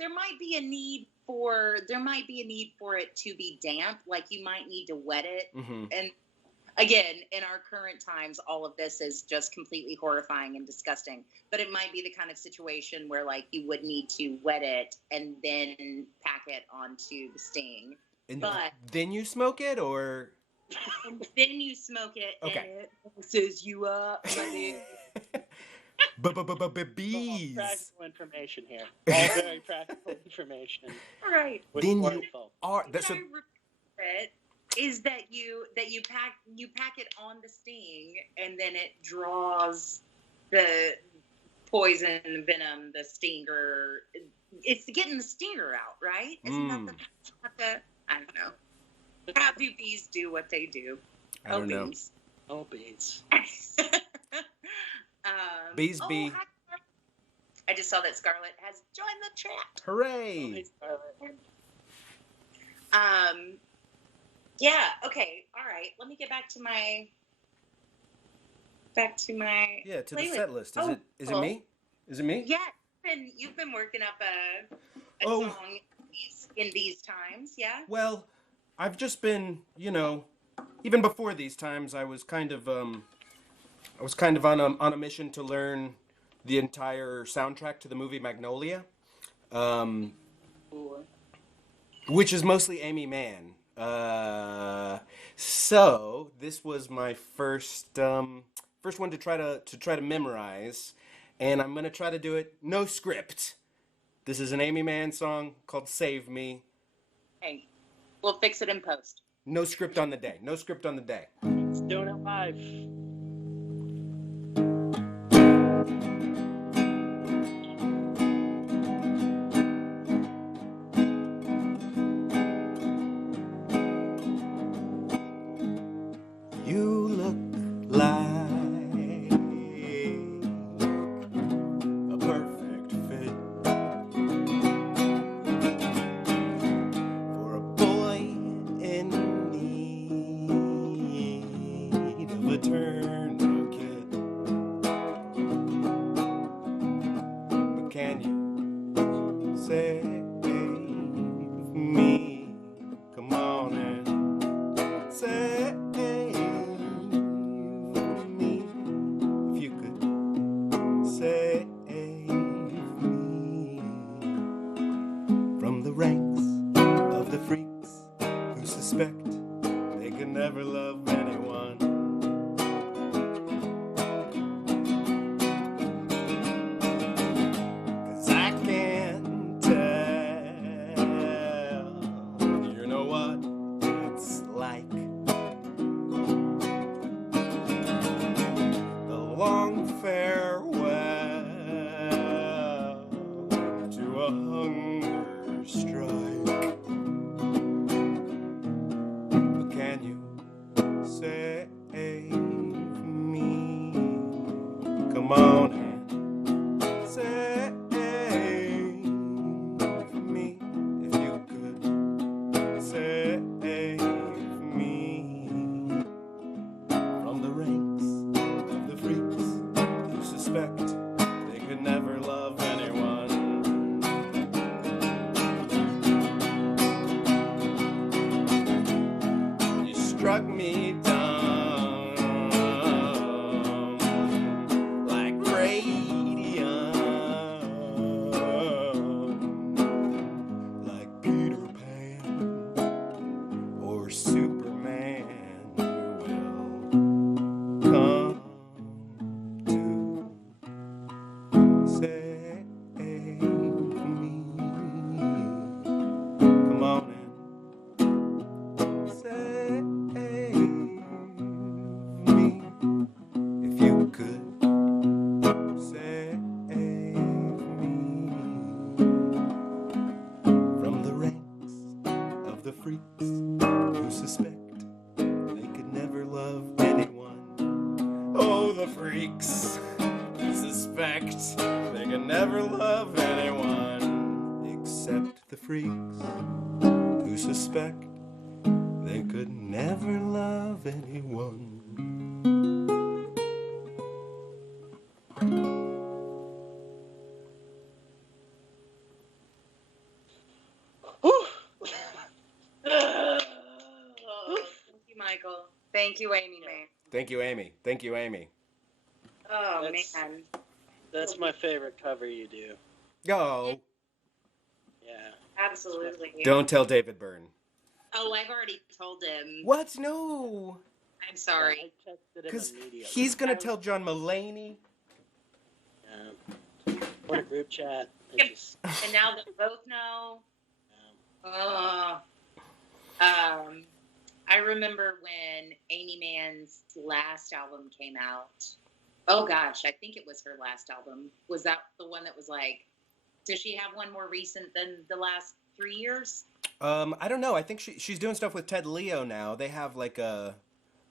might be a need for it to be damp. Like you might need to wet it. Mm-hmm. And again, in our current times, all of this is just completely horrifying and disgusting. But it might be the kind of situation where like you would need to wet it and then pack it onto the sting. And but then you smoke it, or. And then you smoke it, okay. And it says you up, buddy. Bees. All practical information here. All very practical information. All right. Then you are. That's what is that you pack it on the sting, and then it draws the poison, venom, the stinger. It's getting the stinger out, right? Isn't that the? I don't know. How do bees do what they do? I don't know. Bees. Oh, bees. Bees bee. I just saw that Scarlett has joined the chat. Hooray! Yeah. Okay. All right. Let me get back to my. Yeah, to playlist. The set list. Is it me? Is it me? Yeah. You've been working up a song in these times. Yeah. Well. I've just been, even before these times, I was kind of on a mission to learn the entire soundtrack to the movie Magnolia, which is mostly Amy Mann. So this was my first one to try to memorize, and I'm gonna try to do it no script. This is an Amy Mann song called "Save Me." Hey. We'll fix it in post. No script on the day. It's doing it live. You look like a perfect fit for a boy in need of a tourniquet. But can you save me? Come on and save me. If you could save me from the ranks of the freaks who suspect they can never love anyone. 'Cause I can tell you're hunger strike. But can you save me? Come on and save me. If you could save me from the ranks of the freaks who suspect they could never love anyone. You struck me down like radium, like Peter Pan or Superman. You will come to save me. Come on and save me. If you could save me from the ranks of the freaks who suspect they could never love anyone. Oh, the freaks who suspect they can never love anyone except the freaks who suspect they could never love anyone. Whew. Thank you, Michael. Thank you, Amy, man. Thank you, Amy. Thank you, Amy. Oh, That's- man. That's my favorite cover you do. Go. Yeah. Absolutely. Don't tell David Byrne. Oh, I've already told him. What? No. I'm sorry. I texted him Because immediately. he's going to tell John Mulaney. Yeah. What a group chat. It Yep. just, And now they both know. yeah. I remember when Amy Mann's last album came out. Oh gosh, I think it was her last album. Was that the one that was like? Does she have one more recent than the last 3 years? I don't know. I think she's doing stuff with Ted Leo now. They have like a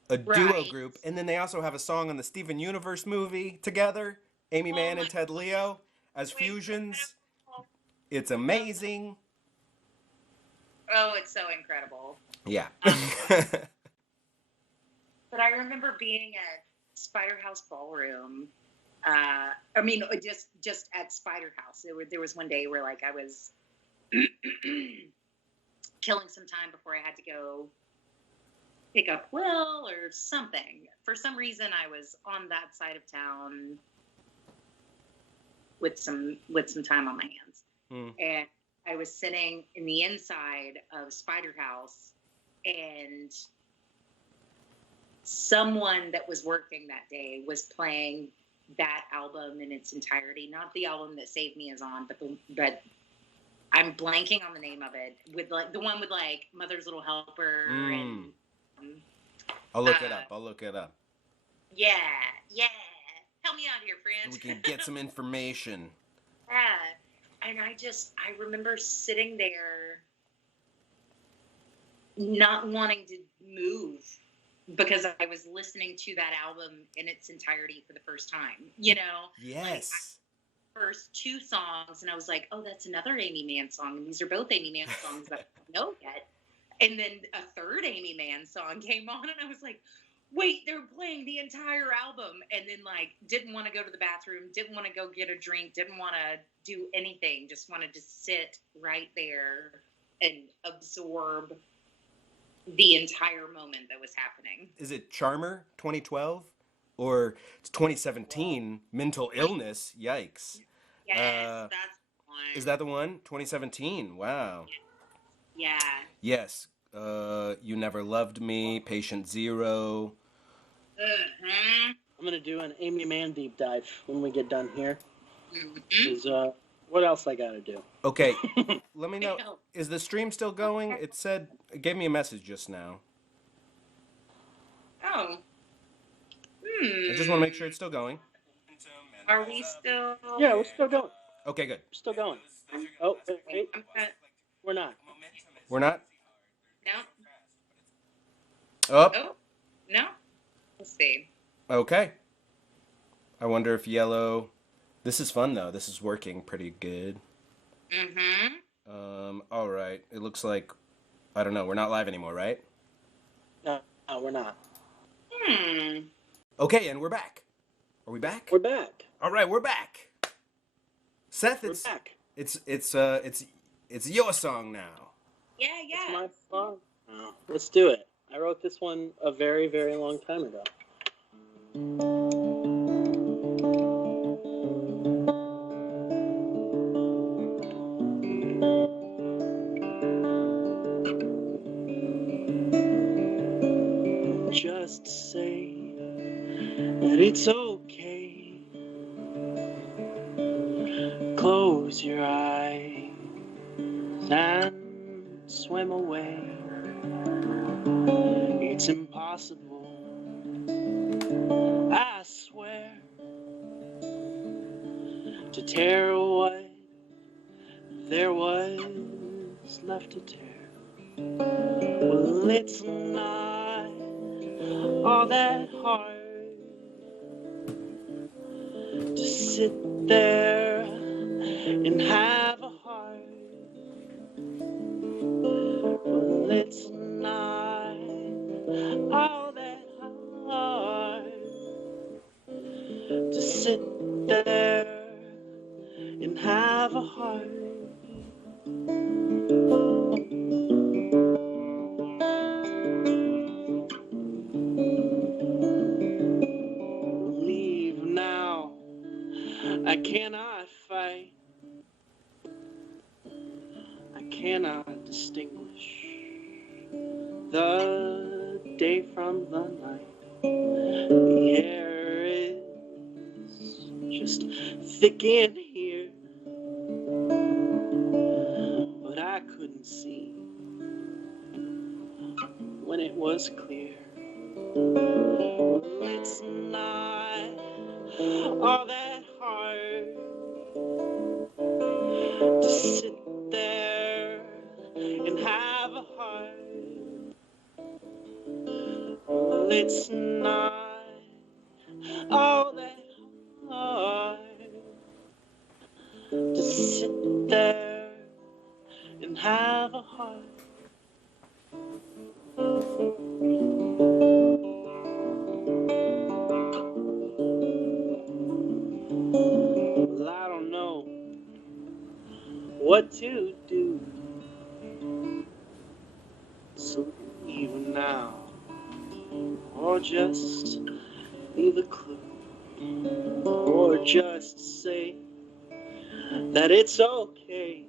duo Right. group, and then they also have a song on the Steven Universe movie together. Amy Mann and Ted Leo as fusions. It's amazing. Oh, it's so incredible. Yeah. But I remember being at Spider House Ballroom. Just at Spider House. There was one day where like I was killing some time before I had to go pick up Will or something. For some reason, I was on that side of town with some time on my hands, and I was sitting in the inside of Spider House, and someone that was working that day was playing that album in its entirety. Not the album that Save Me is on, but I'm blanking on the name of it. With like the one with like Mother's Little Helper and I'll look it up. Yeah. Help me out here, friend. We can get some information. Yeah. And I remember sitting there not wanting to move because I was listening to that album in its entirety for the first time, you know? Yes. Like, first two songs, and I was like, oh, that's another Amy Mann song, and these are both Amy Mann songs that I don't know yet. And then a third Amy Mann song came on, and I was like, wait, they're playing the entire album. And then, like, didn't want to go to the bathroom, didn't want to go get a drink, didn't want to do anything, just wanted to sit right there and absorb the entire moment that was happening. Is it Charmer 2012? Or it's 2017, Mental Illness? Yikes. Yes, that's the one. Is that the one? 2017. Wow. Yeah. Yes. You Never Loved Me, Patient Zero. Mm-hmm. I'm going to do an Amy Mann deep dive when we get done here. Mm-hmm. 'Cause, what else I got to do? Okay. Let me know. Is the stream still going? It gave me a message just now. Oh. I just want to make sure it's still going. Are we still? Yeah, we're still going. Okay, good. We're still going. Oh, wait. We're not. We're not? No. Oh. Oh, no. Let's see. Okay. I wonder if yellow... This is fun, though. This is working pretty good. Mm-hmm. All right. It looks like... I don't know. We're not live anymore, right? No, we're not. Okay, and we're back. Are we back? We're back. All right, we're back. Seth, We're back. It's your song now. Yeah. It's my song. Oh, let's do it. I wrote this one a very, very long time ago. Just say that it's okay. Close your eyes and swim away. It's impossible, I swear, to tear what there was left to tear. Well, it's not all that hard to sit there and have a heart. Well, it's not all that hard to sit there and have a heart. Leave now, I cannot fight. I cannot distinguish the day from the night. The air is just thick in here, but I couldn't see when it was clear. Well, it's not all that hard to sit there and have a heart. Well, it's not all that hard to sit there and have a heart. Well, I don't know what to do, so leave now, or just leave a clue, or just say that it's okay.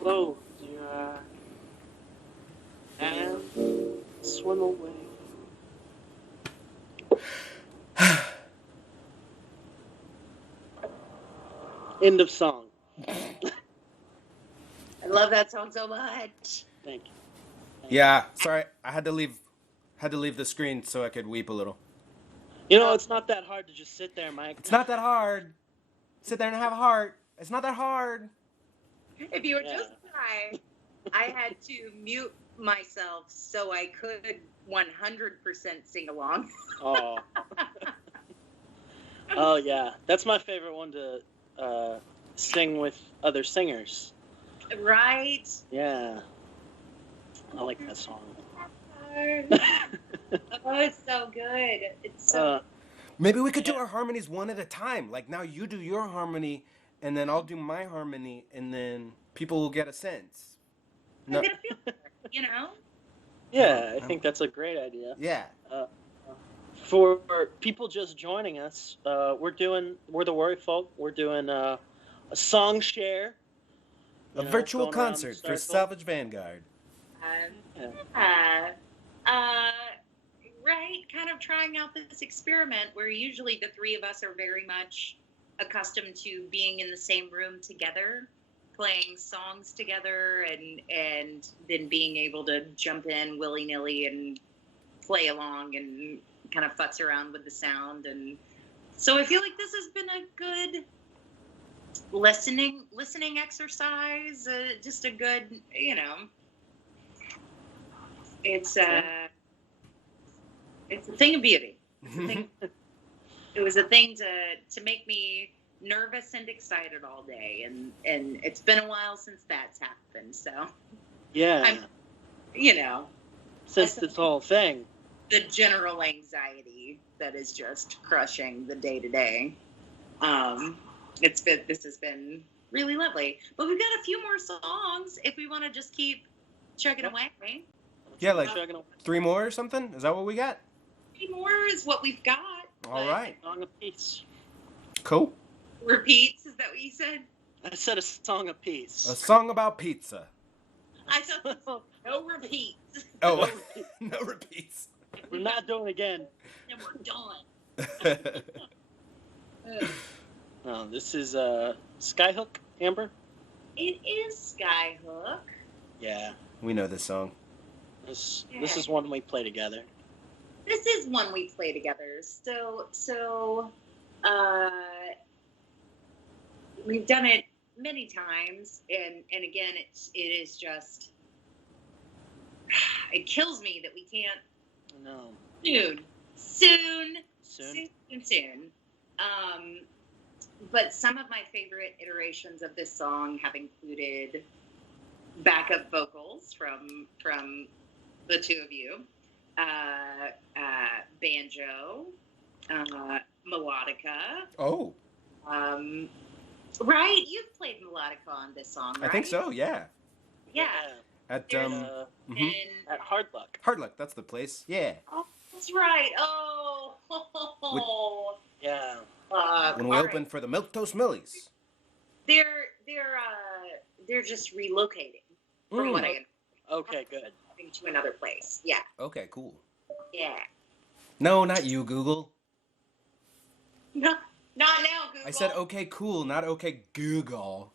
Close your eyes and swim away. End of song. I love that song so much. Thank you. Yeah, sorry. I had to leave the screen so I could weep a little. You know, it's not that hard to just sit there, Mike. It's not that hard. Sit there and have a heart. It's not that hard. If you were just I had to mute myself so I could 100% sing along. Oh. Oh, yeah. That's my favorite one to sing with other singers. Right? Yeah. I like that song. Oh, it's so good. It's so Maybe we could do our harmonies one at a time. Like now you do your harmony, and then I'll do my harmony, and then people will get a sense. No. I'm gonna feel better, you know? Yeah, I think that's a great idea. Yeah. For people just joining us, we're the Worry Folk. We're doing a song share. A virtual concert for Salvage Vanguard. Right, kind of trying out this experiment where usually the three of us are very much accustomed to being in the same room together, playing songs together, and then being able to jump in willy-nilly and play along and kind of futz around with the sound. And so I feel like this has been a listening exercise. Just a good, it's it's a thing of beauty. It's a thing. It was a thing to make me nervous and excited all day, and it's been a while since that's happened. So Yeah. Since this whole thing, the general anxiety that is just crushing the day to day. This has been really lovely, but we've got a few more songs if we want to just keep chugging away. Right? Yeah, like 3 more or something. Is that what we got? 3 more is what we've got. All right. A song apiece. Cool. Repeats, is that what you said? I said a song apiece. A song about pizza. I thought no repeats. Oh, no repeats. We're not doing it again. And we're done. Oh, this is Skyhook, Amber? It is Skyhook. Yeah. We know this song. This is one we play together. This is one we play together. So we've done it many times, and again, it is just, it kills me that we can't. No. Soon. But some of my favorite iterations of this song have included backup vocals from the two of you, banjo, melodica. Oh. Right, you've played melodica on this song, right? I think so. Yeah. Yeah. At and at Hard Luck. Hard Luck, that's the place. Yeah. Oh, that's right. Yeah. When we opened for the Milk Toast Millies. They're just relocating from what I Okay, good. to another place. Yeah. Okay, cool. Yeah. No, not you, Google. No, not now, Google. I said okay, cool, not okay, Google.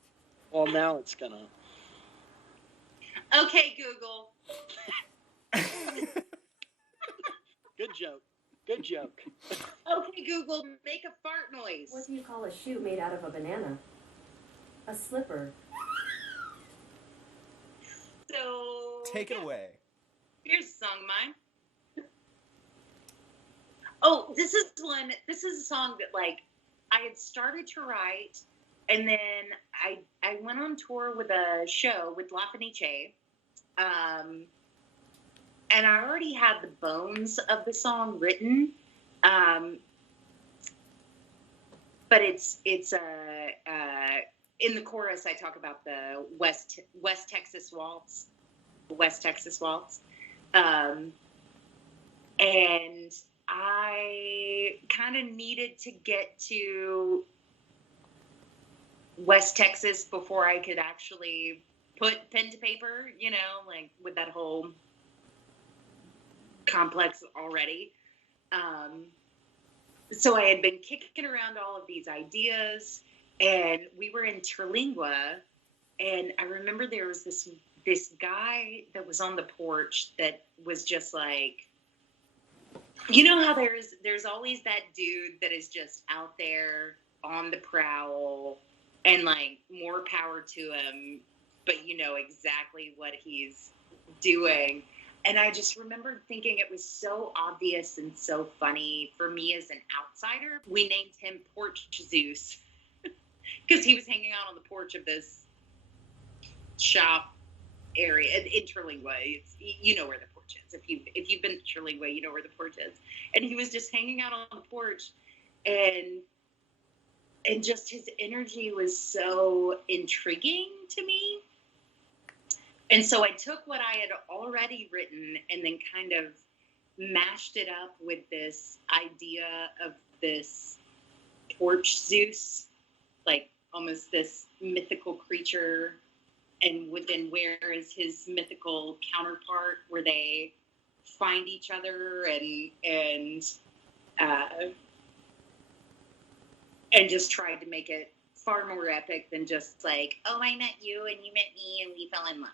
Well, now it's gonna. Okay, Google. Good joke. Good joke. Okay, Google, make a fart noise. What do you call a shoe made out of a banana? A slipper. So Take it away. Here's a song of mine. Oh, this is a song that, like, I had started to write, and then I went on tour with a show with La Fenice, and I already had the bones of the song written, but it's in the chorus I talk about the West Texas waltz, and I kind of needed to get to West Texas before I could actually put pen to paper, like with that whole complex already. So I had been kicking around all of these ideas, and we were in Terlingua, and I remember there was this guy that was on the porch that was just like, how there's always that dude that is just out there on the prowl, and like, more power to him, but you know exactly what he's doing. And I just remember thinking it was so obvious and so funny for me as an outsider. We named him Porch Zeus because he was hanging out on the porch of this shop area in Terlingua. You know where the porch is. If you've been to Terlingua, you know where the porch is. And he was just hanging out on the porch, and just his energy was so intriguing to me. And so I took what I had already written and then kind of mashed it up with this idea of this porch Zeus, like almost this mythical creature, and within where is his mythical counterpart, where they find each other and just tried to make it far more epic than just like, oh, I met you and you met me and we fell in love,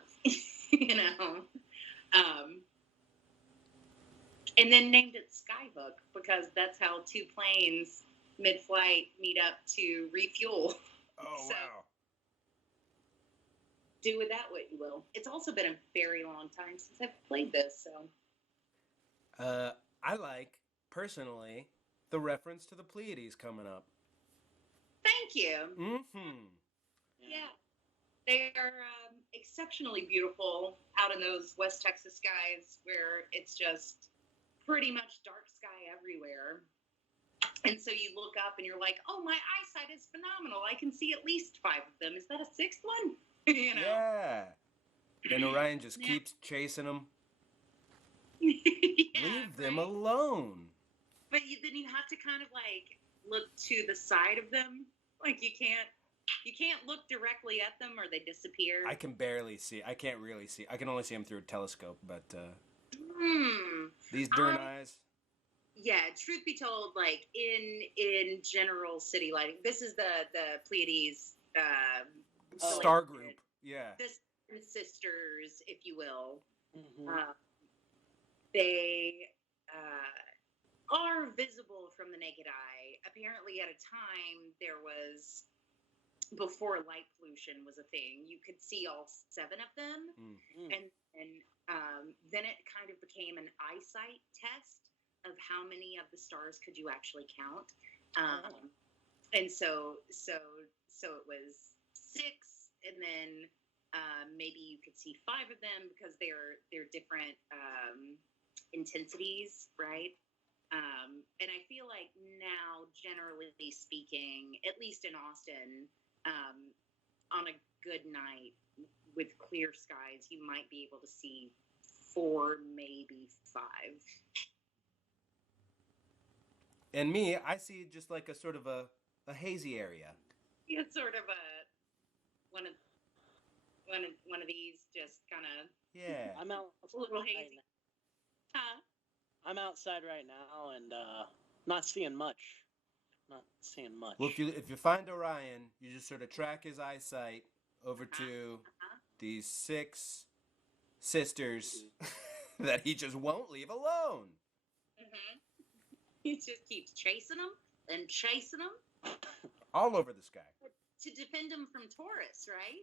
and then named it Skyhook because that's how two planes mid-flight meet up to refuel. Oh, So, wow. do with that what you will. It's also been a very long time since I've played this, so. I like, personally, the reference to the Pleiades coming up. Thank you. Mm-hmm. Yeah. They are exceptionally beautiful out in those West Texas skies where it's just pretty much dark sky everywhere. And so you look up and you're like, oh, my eyesight is phenomenal. I can see at least 5 of them. Is that a 6th one? You know? Yeah. And Orion just keeps chasing them. Yeah, Leave them right? alone. But then you have to kind of like look to the side of them. Like you can't look directly at them or they disappear. I can barely see. I can't really see. I can only see them through a telescope, but these darn eyes. Yeah, truth be told, like in general city lighting, this is the Pleiades star group. Yeah. The sisters, if you will. Mm-hmm. They are visible from the naked eye. Apparently, at a time, there was, before light pollution was a thing, you could see all 7 of them. Mm-hmm. And then it kind of became an eyesight test of how many of the stars could you actually count. And so it was 6, and then maybe you could see 5 of them because they're different intensities, right? And I feel like now, generally speaking, at least in Austin, on a good night with clear skies, you might be able to see 4, maybe 5. And me, I see just like a sort of a hazy area. It's sort of one of these, just kind of. Yeah. I'm out. A little hazy. Huh? I'm outside right now and not seeing much. Not seeing much. Well, if you find Orion, you just sort of track his eyesight over to these 6 sisters that he just won't leave alone. Mm-hmm. He just keeps chasing them and chasing them. All over the sky. To defend them from tourists, right?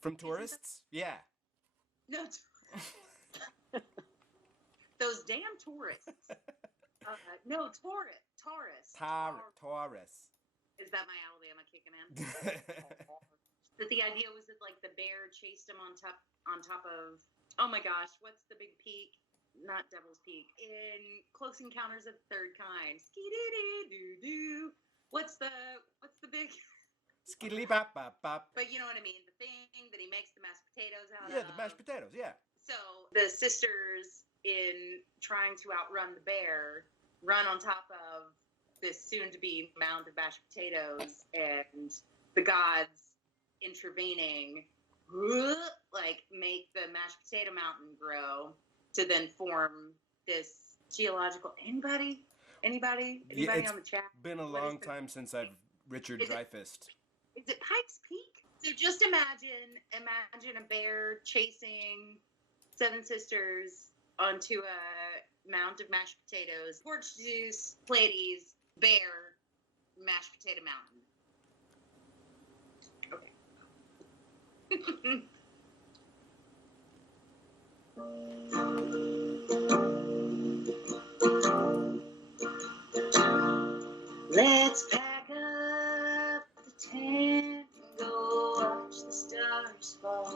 From tourists? Yeah. No. Those damn tourists. No, Taurus. Taurus. Is that my Alabama kicking in? That the idea was that like the bear chased him on top of, oh my gosh, what's the big peak? Not Devil's Peak. In Close Encounters of the Third Kind. Skee-dee-dee-doo-doo. What's the big... Skiddly bop bop bop. But you know what I mean. The thing that he makes the mashed potatoes out of. Yeah, the mashed potatoes, yeah. So the sisters, in trying to outrun the bear, run on top of this soon-to-be mound of mashed potatoes, and the gods intervening, like, make the mashed potato mountain grow to then form this geological... Anybody Yeah, on the chat? It's been a long time since I've Richard Dreyfussed. Is it Pikes Peak? So just imagine a bear chasing 7 sisters onto a mound of mashed potatoes. Porch Zeus, Pleiades, bear, mashed potato mountain. Okay. Let's pack up the tent and go watch the stars fall.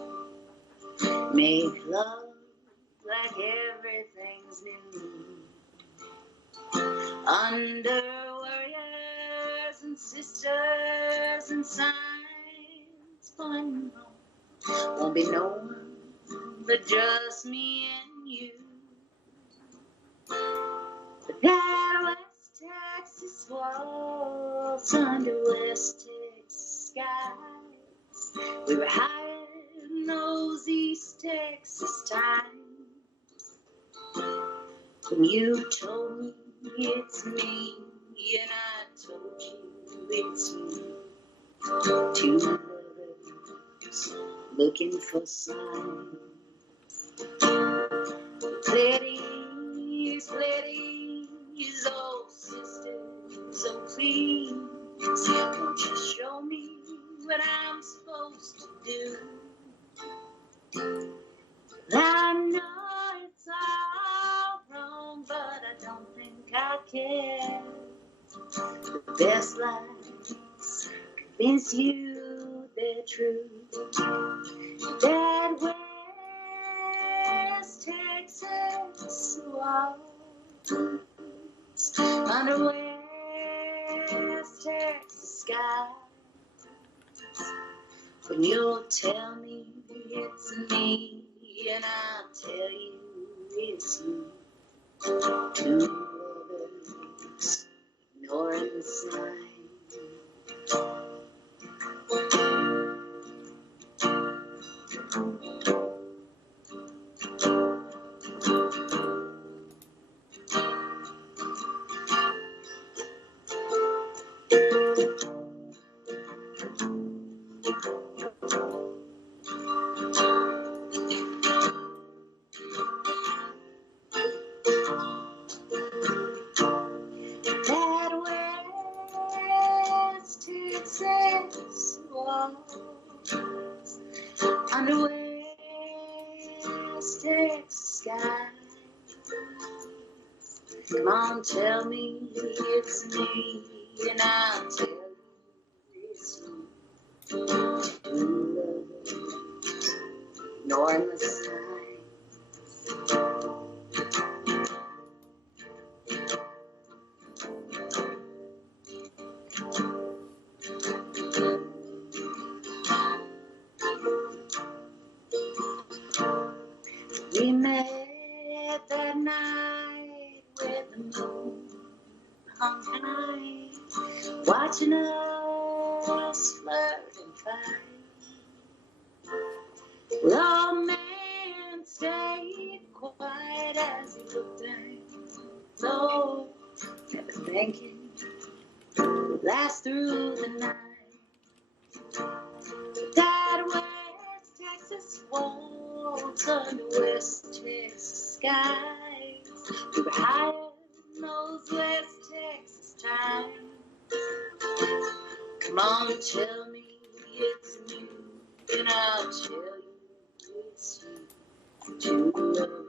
Make love like everything's new. Under warriors and sisters and signs pointing home. Won't be no one but just me and you. But that West Texas waltz under West Texas skies. We were higher than those East Texas times. When you told me it's me, and I told you it's me. Two lovers looking for signs. Please, oh sisters, oh please, won't you show me what I'm supposed to do? I know it's all wrong, but I don't think I care. The best lies convince you they're true. That West Texas walls under West Texas skies. When you'll tell me it's me, and I'll tell you it's you. Two lovers, ignoring the sign. That West Texas walls under West Texas skies. Come on, tell me it's me, and I'll tell you it's you. Two lovers, ignoring the signs. We met that night with the moon hung high, watching us flirt and fight. The man stayed quiet as he looked down low, never thinking we'd last through the night. That West Texas walls under West Texas skies. We were higher than those West Texas times. Come on, tell me it's me, and I'll tell you it's you. Two lovers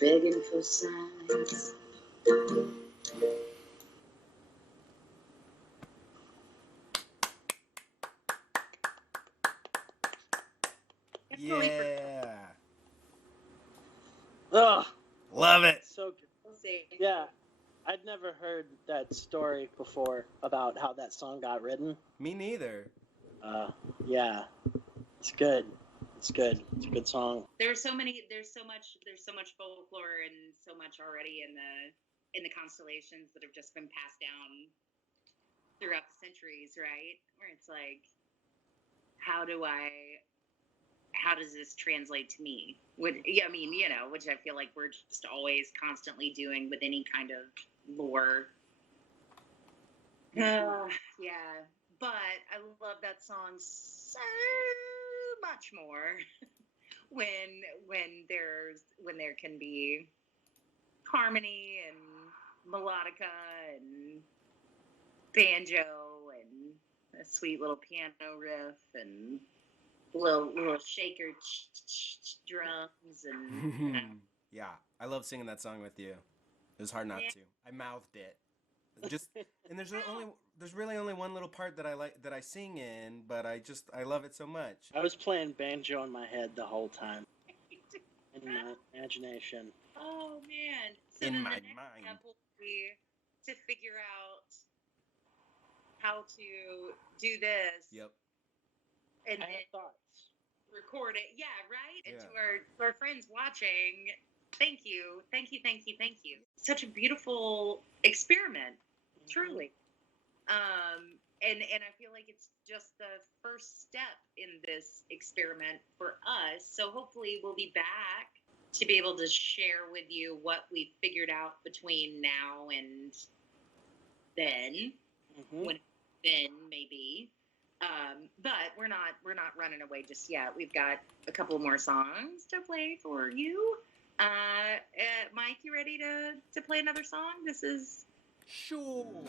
begging for signs. Yeah. Ugh, Love it. so good. We'll see. Yeah, I'd never heard that story before about how that song got written. Me neither. Yeah, it's good. It's good. It's a good song. There's so much folklore and so much already in the constellations that have just been passed down throughout the centuries, right? Where it's like, how does this translate to me? Which I feel like we're just always constantly doing with any kind of lore. Yeah, but I love that song so much more when there can be harmony and melodica and banjo and a sweet little piano riff and little shaker drums and Yeah, I love singing that song with you. It was hard not to. I mouthed it. And there's really only one little part that I sing in, but I love it so much. I was playing banjo in my head the whole time. In my imagination. Oh man! So In then my the next mind. step will be to figure out how to do this. Yep. And I then have thoughts. record it. Yeah, right? And Yeah. to our friends watching, thank you. Such a beautiful experiment, truly. And I feel like it's just the first step in this experiment for us. So hopefully we'll be back to be able to share with you what we figured out between now and then. Mm-hmm. When then maybe. But we're not running away just yet. We've got a couple more songs to play for you. Mike, you ready to play another song? This is Sure.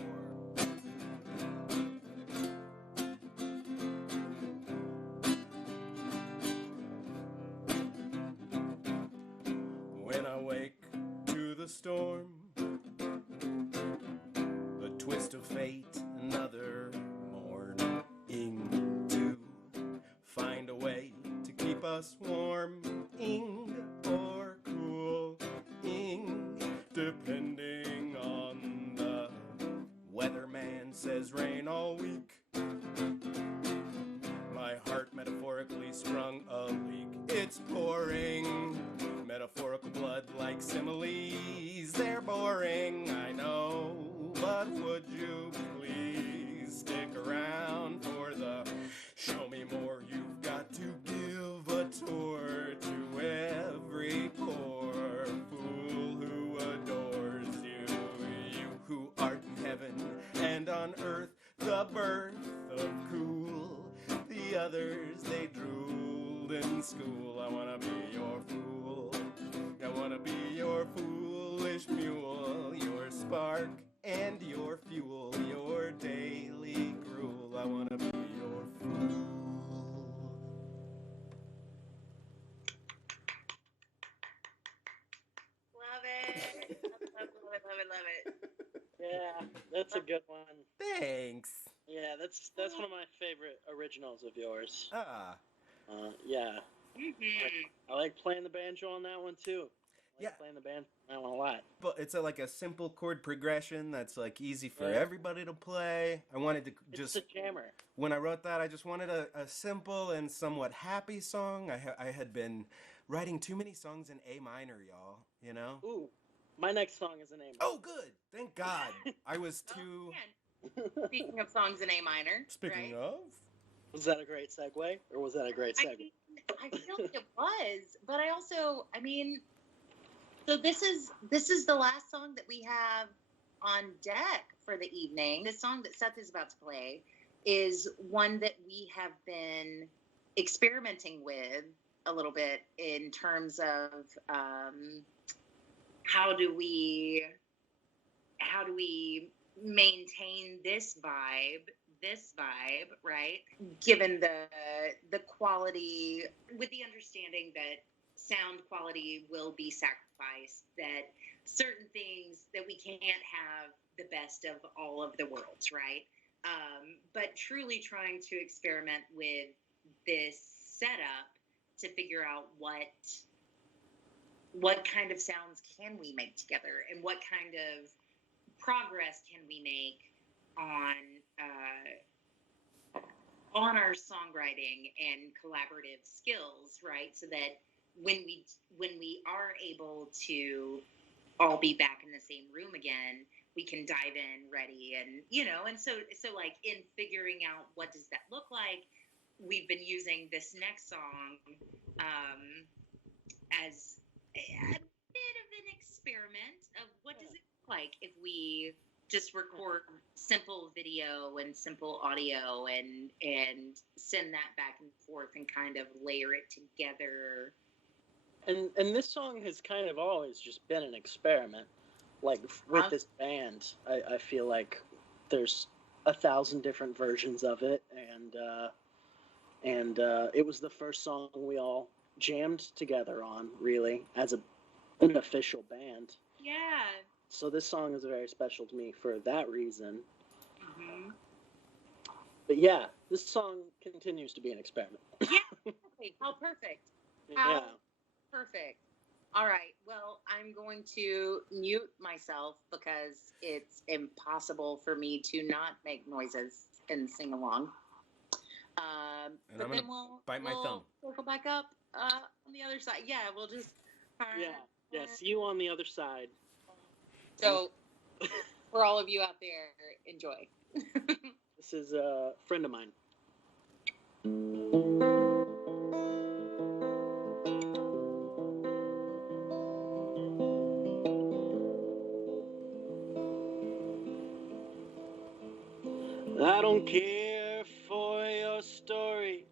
twist of fate, another morning to find a way to keep us warming or cooling, depending on the weatherman says rain all week. My heart metaphorically sprung a leak. It's pouring metaphorical blood like similes. They're boring, I know, but would you please stick around for the show me more? You've got to give a tour to every poor fool who adores you. You who art in heaven and on earth, the birth of cool. The others, they drooled in school. I wanna be your fool. I wanna be your foolish mule, your spark and your fuel, your daily gruel. I wanna be your fool. Love it. Love it. Yeah, that's a good one. Thanks. Yeah, that's one of my favorite originals of yours. Ah. Yeah. Mm-hmm. I like playing the banjo on that one too. I like playing the banjo on that one a lot. But it's like a simple chord progression that's like easy for Yeah. everybody to play. I wanted to just It's a jammer. when I wrote that, I just wanted a simple and somewhat happy song. I had been writing too many songs in A minor, y'all. You know. Ooh, my next song is an A minor. Oh, good. Thank God. I was too. Speaking of songs in A minor. Speaking right? of. Was that a great segue, or was that a great segue? I feel like it was, but I mean, so this is the last song that we have on deck for the evening. The song that Seth is about to play is one that we have been experimenting with a little bit in terms of how do we maintain this vibe, right? Given the quality, with the understanding that sound quality will be sacrificed, that certain things that we can't have the best of all of the worlds, right? But truly trying to experiment with this setup to figure out what kind of sounds can we make together and what kind of progress can we make on our songwriting and collaborative skills, right? So that when we are able to all be back in the same room again, we can dive in ready, and so like in figuring out what does that look like, we've been using this next song as a bit of an experiment of what does it look like if we just record simple video and simple audio and send that back and forth and kind of layer it together. And this song has kind of always just been an experiment. Like with this band, I feel like there's 1,000 different versions of it, and it was the first song we all jammed together on, really, as an official band. Yeah. So this song is very special to me for that reason. Mm-hmm. But yeah, this song continues to be an experiment. Yeah. How perfect. Yeah. Perfect. All right. Well, I'm going to mute myself because it's impossible for me to not make noises and sing along. And but I'm then gonna bite my thumb. Circle back up on the other side. Yeah, we'll just. Yeah. See you on the other side. So, for all of you out there, enjoy. This is a friend of mine. I don't care for your story,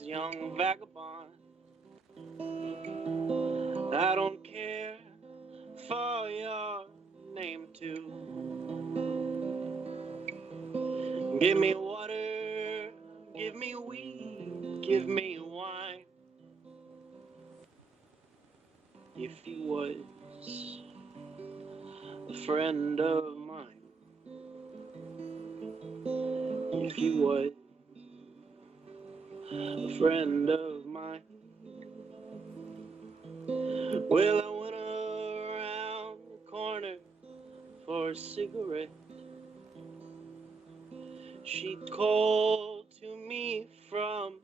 young vagabond. I don't care for your name too. Give me water, give me weed, give me wine. If he was a friend of mine. friend of mine. Well, I went around the corner for a cigarette. She called to me from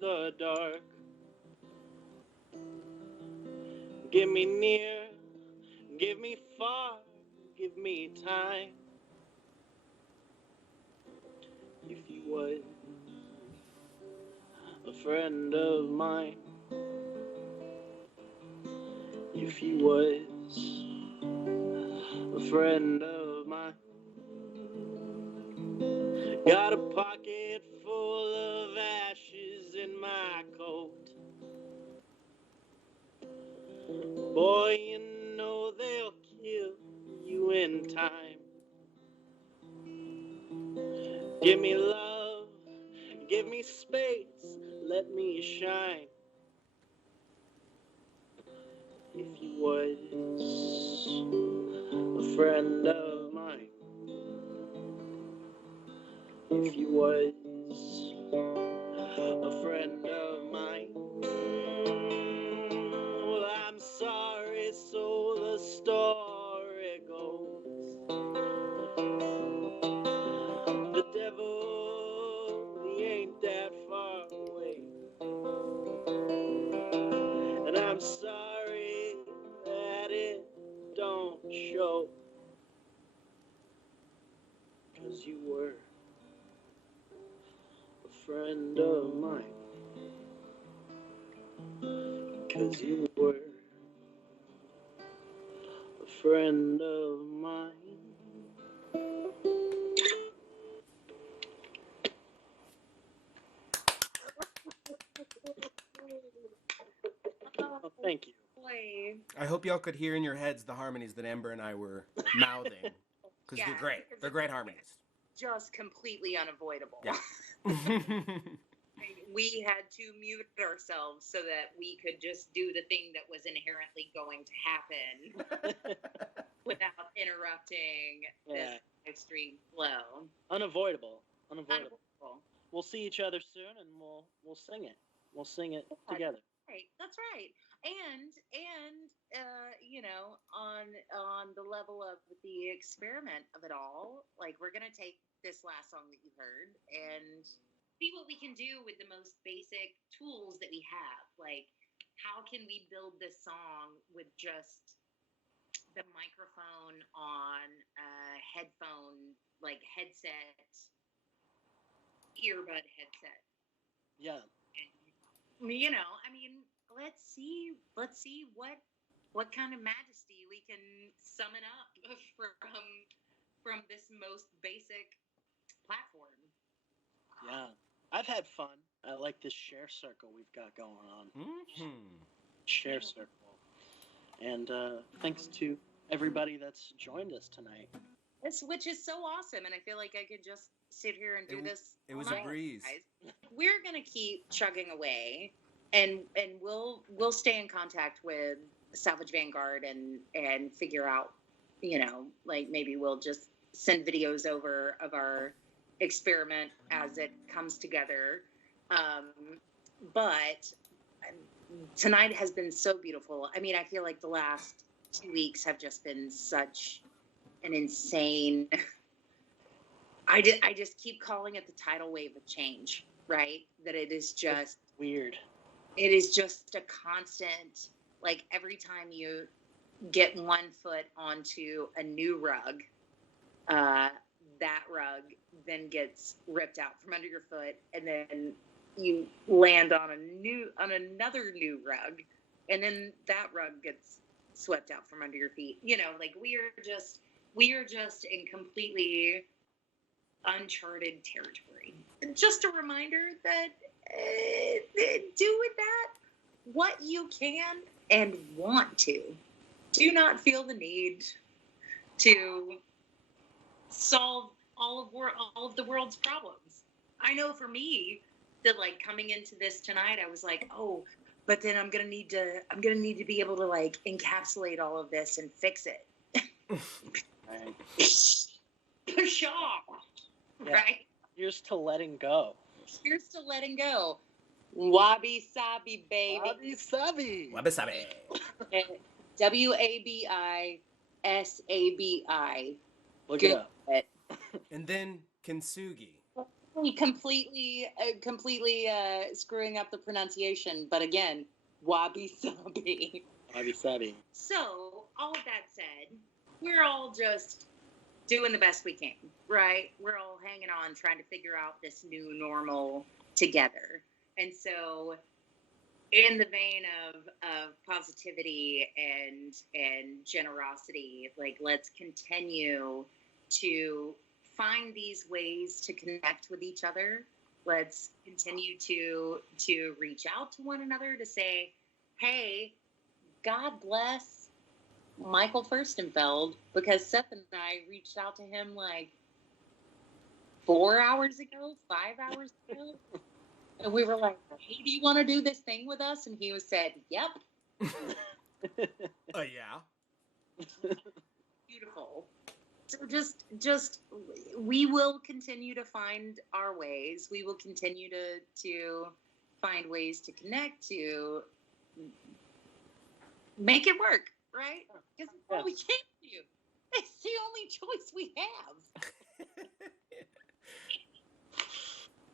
the dark. Give me near, give me far, give me time. If you was a friend of mine, if you was a friend of mine. Got a pocket full of ashes in my coat. Boy, you know they'll kill you in time. Give me love, give me space, let me shine. If you was a friend of mine, if you was a friend of mine. Well, I'm sorry, so the story goes. The devil, he ain't that far away. And I'm sorry that it don't show. 'Cause you were a friend of mine. 'Cause you were a friend of mine. Oh, thank you. Boy. I hope y'all could hear in your heads the harmonies that Amber and I were mouthing. Because they're great. They're great harmonies. Just completely unavoidable. Yeah. We had to mute ourselves so that we could just do the thing that was inherently going to happen without interrupting this live stream flow. Unavoidable. Unavoidable. We'll see each other soon, and we'll sing it. We'll sing it together. Right. That's right. And you know, on the level of the experiment of it all, like we're gonna take this last song that you heard and see what we can do with the most basic tools that we have. Like, how can we build this song with just the microphone on a headphone, like headset, earbud headset? Yeah. And, you know, I mean, let's see what kind of majesty we can summon up from this most basic platform. Yeah. I've had fun. I like this share circle we've got going on. Mm-hmm. Share circle. And thanks to everybody that's joined us tonight. Which is so awesome, and I feel like I could just sit here and do this. It was a breeze. Guys. We're gonna keep chugging away, and we'll stay in contact with Salvage Vanguard and figure out, you know, like maybe we'll just send videos over of our experiment as it comes together. But tonight has been so beautiful. I mean, I feel like the last 2 weeks have just been such an insane. I just keep calling it the tidal wave of change, right? That it is just it's weird. It is just a constant, like every time you get one foot onto a new rug, that rug then gets ripped out from under your foot, and then you land on another new rug, and then that rug gets swept out from under your feet. You know, like we are just in completely uncharted territory. Just a reminder that do with that what you can and want to. Do not feel the need to solve all of the world's problems. I know for me that, like, coming into this tonight, I was like, oh, but then I'm gonna need to be able to like encapsulate all of this and fix it. Right. Pshaw. Yeah. Right? Here's to letting go. Here's to letting go. Wabi Sabi, baby. Wabi Sabi. Wabi sabi. WABISABI. Look Good. it up. And then kintsugi. Completely screwing up the pronunciation, but again, Wabi Sabi. Wabi Sabi. So, all of that said, we're all just doing the best we can, right? We're all hanging on, trying to figure out this new normal together. And so, in the vein of positivity and generosity, like, let's continue to find these ways to connect with each other. Let's continue to reach out to one another to say, hey, God bless Michael Furstenfeld, because Seth and I reached out to him like 4 hours ago, 5 hours ago. And we were like, hey, do you want to do this thing with us? And he said, yep. Yeah. Beautiful. So just we will continue to find our ways. We will continue to find ways to connect, to make it work, right? Because it's all we can do. It's the only choice we have.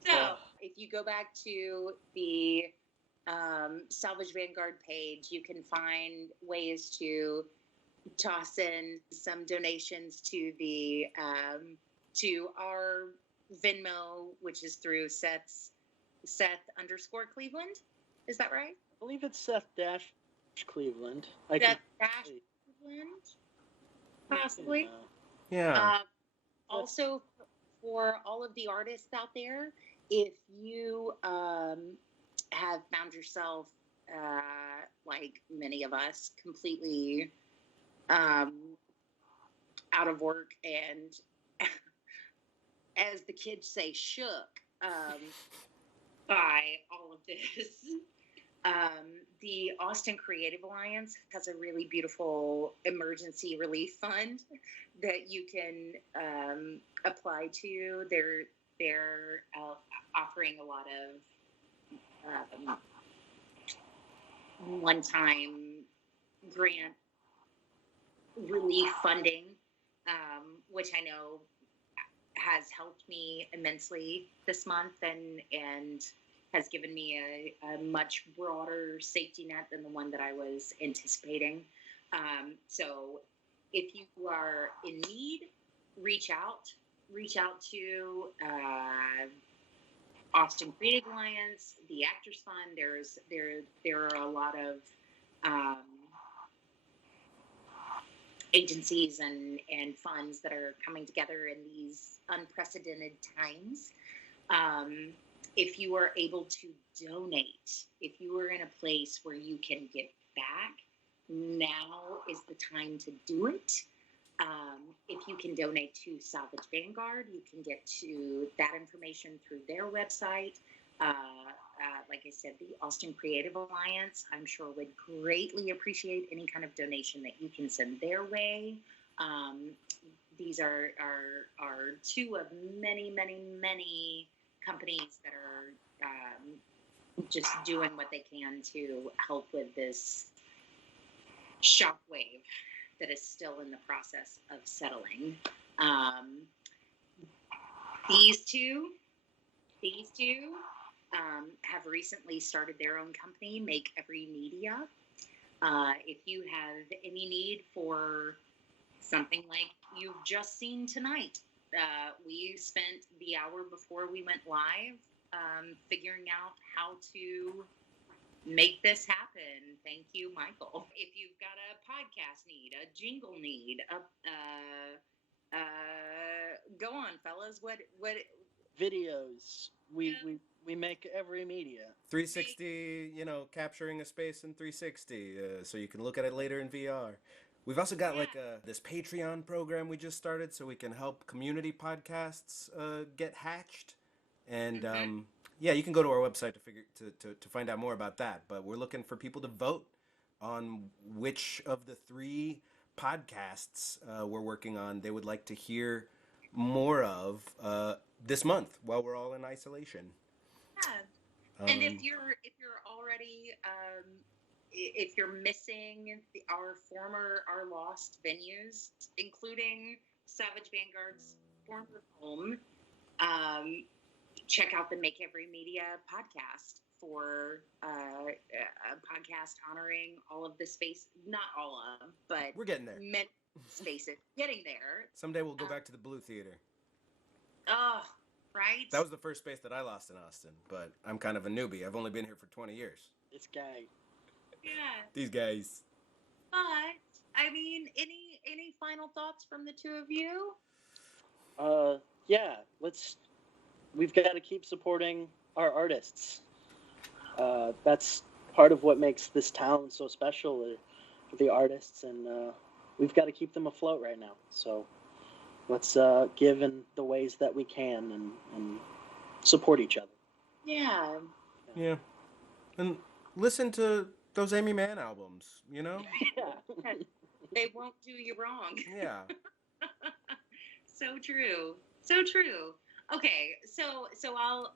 So if you go back to the Salvage Vanguard page, you can find ways to toss in some donations to the to our Venmo, which is through Seth_Cleveland. Is that right? I believe it's Seth-Cleveland. Seth-Cleveland, possibly. Yeah. Also, for all of the artists out there, if you have found yourself, like many of us, completely out of work and, as the kids say, shook by all of this, the Austin Creative Alliance has a really beautiful emergency relief fund that you can apply to. They're offering a lot of one-time grant relief funding, which I know has helped me immensely this month and has given me a much broader safety net than the one that I was anticipating. So if you are in need, reach out to Austin Creative Alliance, the Actors Fund. There are a lot of agencies and funds that are coming together in these unprecedented times. If you are able to donate, if you are in a place where you can give back, now is the time to do it. If you can donate to Salvage Vanguard, you can get to that information through their website. Like I said, the Austin Creative Alliance, I'm sure, would greatly appreciate any kind of donation that you can send their way. These are two of many, many, many companies that are just doing what they can to help with this shockwave that is still in the process of settling. These two have recently started their own company, Make Every Media. If you have any need for something like you've just seen tonight, we spent the hour before we went live figuring out how to make this happen. Thank you, Michael. If you've got a podcast need, a jingle need, go on, fellas. What videos? We make every media. 360, capturing a space in 360, so you can look at it later in VR. We've also got this Patreon program we just started, so we can help community podcasts get hatched. And you can go to our website to find out more about that. But we're looking for people to vote on which of the 3 podcasts we're working on they would like to hear more of this month while we're all in isolation. Yeah. And if you're already if you're missing our lost venues, including Savage Vanguard's former home, check out the Make Every Media podcast for a podcast honoring all of the space, not all of, but we're getting there. Many spaces, getting there. Someday we'll go back to the Blue Theater. Oh, right. That was the first space that I lost in Austin, but I'm kind of a newbie. I've only been here for 20 years. This guy. Yeah. These guys. But I mean, any final thoughts from the two of you? Yeah. We've got to keep supporting our artists. That's part of what makes this town so special, the artists, and we've got to keep them afloat right now. So let's give in the ways that we can and support each other. Yeah. Yeah. And listen to those Amy Mann albums, you know? Yeah. They won't do you wrong. Yeah. So true. So true. Okay, so I'll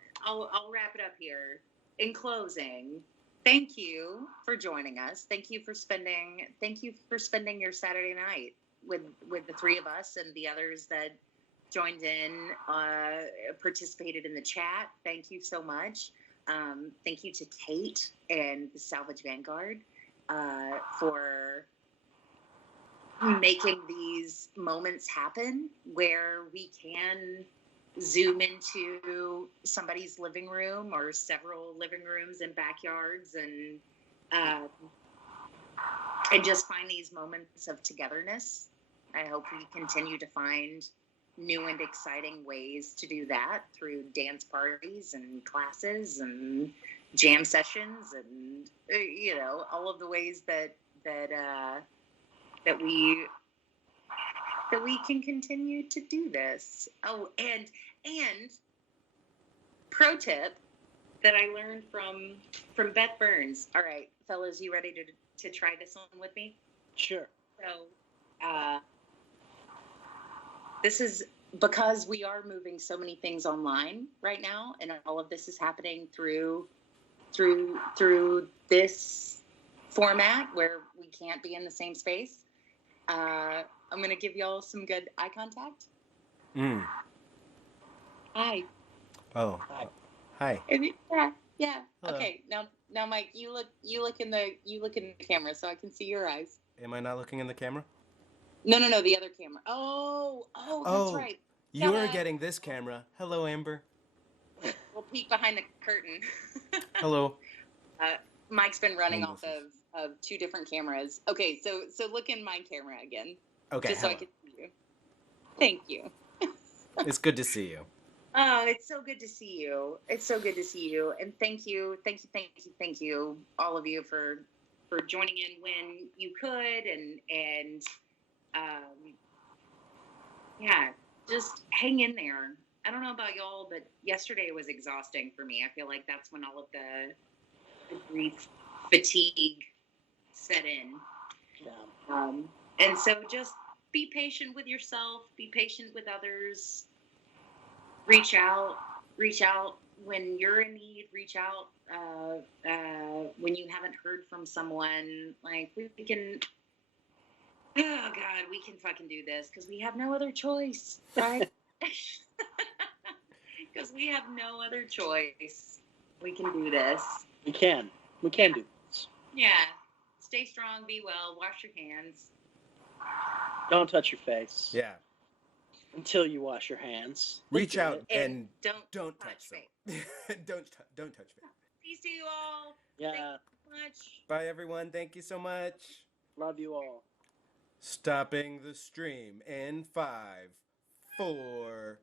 wrap it up here. In closing, thank you for joining us. Thank you for spending your Saturday night with the three of us and the others that joined in, participated in the chat. Thank you so much. Thank you to Kate and the Salvage Vanguard for making these moments happen where we can Zoom into somebody's living room or several living rooms and backyards and just find these moments of togetherness. I hope we continue to find new and exciting ways to do that through dance parties and classes and jam sessions and all of the ways that we can continue to do this. Oh, and pro tip that I learned from Beth Burns. All right, fellas, you ready to try this one with me? Sure. So, this is because we are moving so many things online right now, and all of this is happening through this format where we can't be in the same space. I'm going to give y'all some good eye contact. Hi. Oh. Hi. Yeah. Hello. Okay. Now, Mike, you look in the camera so I can see your eyes. Am I not looking in the camera? No, the other camera. Oh, that's right. You're getting this camera. Hello, Amber. We'll peek behind the curtain. Hello. Mike's been running off of two different cameras. Okay, so look in my camera again. Okay. Just so I can see you. Thank you. It's good to see you. Oh, it's so good to see you. It's so good to see you. And thank you, all of you for joining in when you could and yeah, just hang in there. I don't know about y'all, but yesterday was exhausting for me. I feel like that's when all of the grief fatigue set in. Yeah. And so just be patient with yourself, be patient with others, reach out when you're in need, reach out when you haven't heard from someone. Like we can, oh God, we can fucking do this because we have no other choice, right? Because we have no other choice. We can do this. We can do this. Yeah. Stay strong, be well, wash your hands. Don't touch your face. Yeah. Until you wash your hands. Reach out and don't touch me. don't touch me. Peace to you all. Yeah. Thank you so much. Bye, everyone. Thank you so much. Love you all. Stopping the stream in 5, 4,